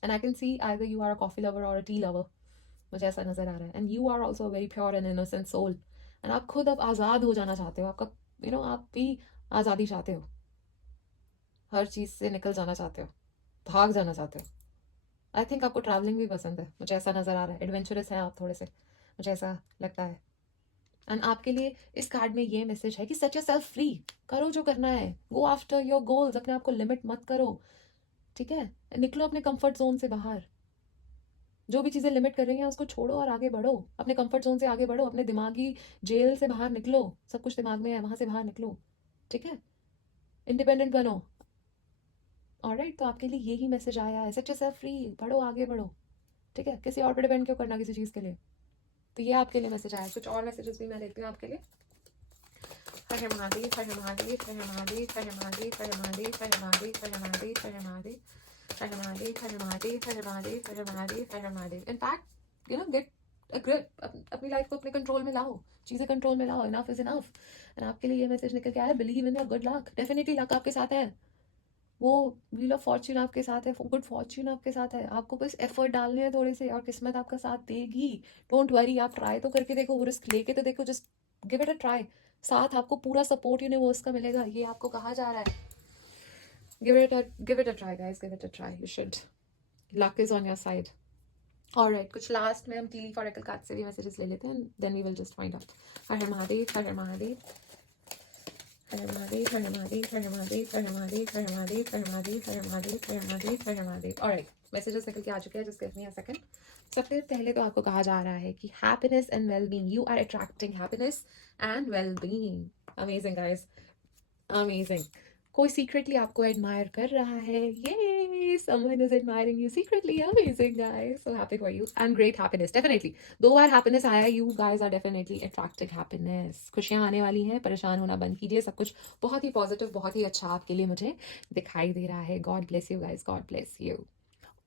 And I can see either you are a coffee lover और अ टी लवर, मुझे ऐसा नजर आ रहा है। And you are also very pure and innocent soul, and आप खुद अब आज़ाद हो जाना चाहते हो, आपका आप भी आज़ादी चाहते हो, हर चीज़ से निकल जाना चाहते हो, भाग जाना चाहते हो। आई थिंक आपको ट्रैवलिंग भी पसंद है, मुझे ऐसा नज़र आ रहा है, एडवेंचरस है आप थोड़े से, मुझे ऐसा लगता है। एंड आपके लिए इस कार्ड में ये मैसेज है कि सेट योर सेल्फ फ्री, करो जो करना है, गो आफ्टर योर गोल्स, अपने आप को लिमिट मत करो। ठीक है, निकलो अपने कंफर्ट जोन से बाहर, जो भी चीज़ें लिमिट कर रही हैं उसको छोड़ो और आगे बढ़ो, अपने कंफर्ट जोन से आगे बढ़ो, अपने दिमागी जेल से बाहर निकलो, सब कुछ दिमाग में है वहां से बाहर निकलो। ठीक है, इंडिपेंडेंट बनो। ऑलराइट, तो आपके लिए यही मैसेज आया है, सेट योर सेल्फ फ्री, बढ़ो आगे बढ़ो। ठीक है, किसी और पे डिपेंड क्यों करना किसी चीज़ के लिए। तो ये आपके लिए मैसेज आया है। कुछ और मैसेजेस भी मैं लेती हूँ आपके लिए। हर हर महादेव, हर हर महादेव, हर हर महादेव, हर हर महादेव, हर हर महादेव, हर हर महादेव, हर हर महादेव, हर हर महादेव, हर हर महादेव, हर हर महादेव, हर हर महादेव, हर हर महादेव, हर हर Mahadev. In fact get a grip, अपनी लाइफ को अपने कंट्रोल में लाओ, चीज़ें कंट्रोल में लाओ, इनफ इज इनफ। एंड आपके लिए ये मैसेज निकल के आया, believe in your good luck, definitely luck आपके साथ है, वो व्हील ऑफ फॉर्च्यून आपके साथ है, गुड फॉर्च्यून आपके साथ है, आपको बस एफर्ट डालने हैं थोड़े से और किस्मत आपका साथ देगी। डोंट वरी, आप ट्राई तो करके देखो, वो रिस्क लेके तो देखो, just give it a try. साथ आपको पूरा सपोर्ट यूनिवर्स का मिलेगा, ये आपको कहा जा रहा है। Give it a try guys, give it a try, you should, luck is on your side. Alright, कुछ लास्ट में हम टी लीफ ऑरेकल कार्ड से भी मैसेजेस ले लेते हैं, then we will just find out. हर हर महादेव, हर हर महादेव, हर हर महादेव, हर हर महादेव, हर हर महादेव, हर हर महादेव, हर हर महादेव, हर हर महादेव, हर हर महादेव, हर हर महादेव, हर हर महादेव। ऑलराइट, मैसेजेस निकल के आ चुके हैं, just give me a second. सबसे पहले तो आपको कहा जा रहा है कि happiness and well being, you are attracting happiness and well being. Amazing guys, amazing. कोई सीक्रेटली आपको एडमायर कर रहा है, ये someone is admiring you secretly, amazing guys, so happy for you and great happiness. Definitely दो बार हैप्पीनेस आया, you guys are definitely attracting happiness, खुशियां आने वाली हैं, परेशान होना बंद कीजिए, सब कुछ बहुत ही पॉजिटिव, बहुत ही अच्छा आपके लिए मुझे दिखाई दे रहा है। God bless you guys, God bless you.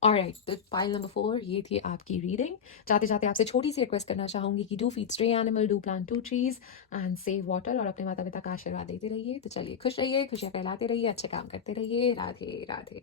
Alright, तो पाइल नंबर 4 ये थी आपकी रीडिंग। जाते जाते आपसे छोटी सी रिक्वेस्ट करना चाहूंगी कि do feed stray animal, do plant 2 trees and save water, और अपने माता पिता का आशीर्वाद देते रहिए। तो चलिए, खुश रहिए, खुशियां फैलाते रहिए, अच्छे काम करते रहिए। राधे राधे।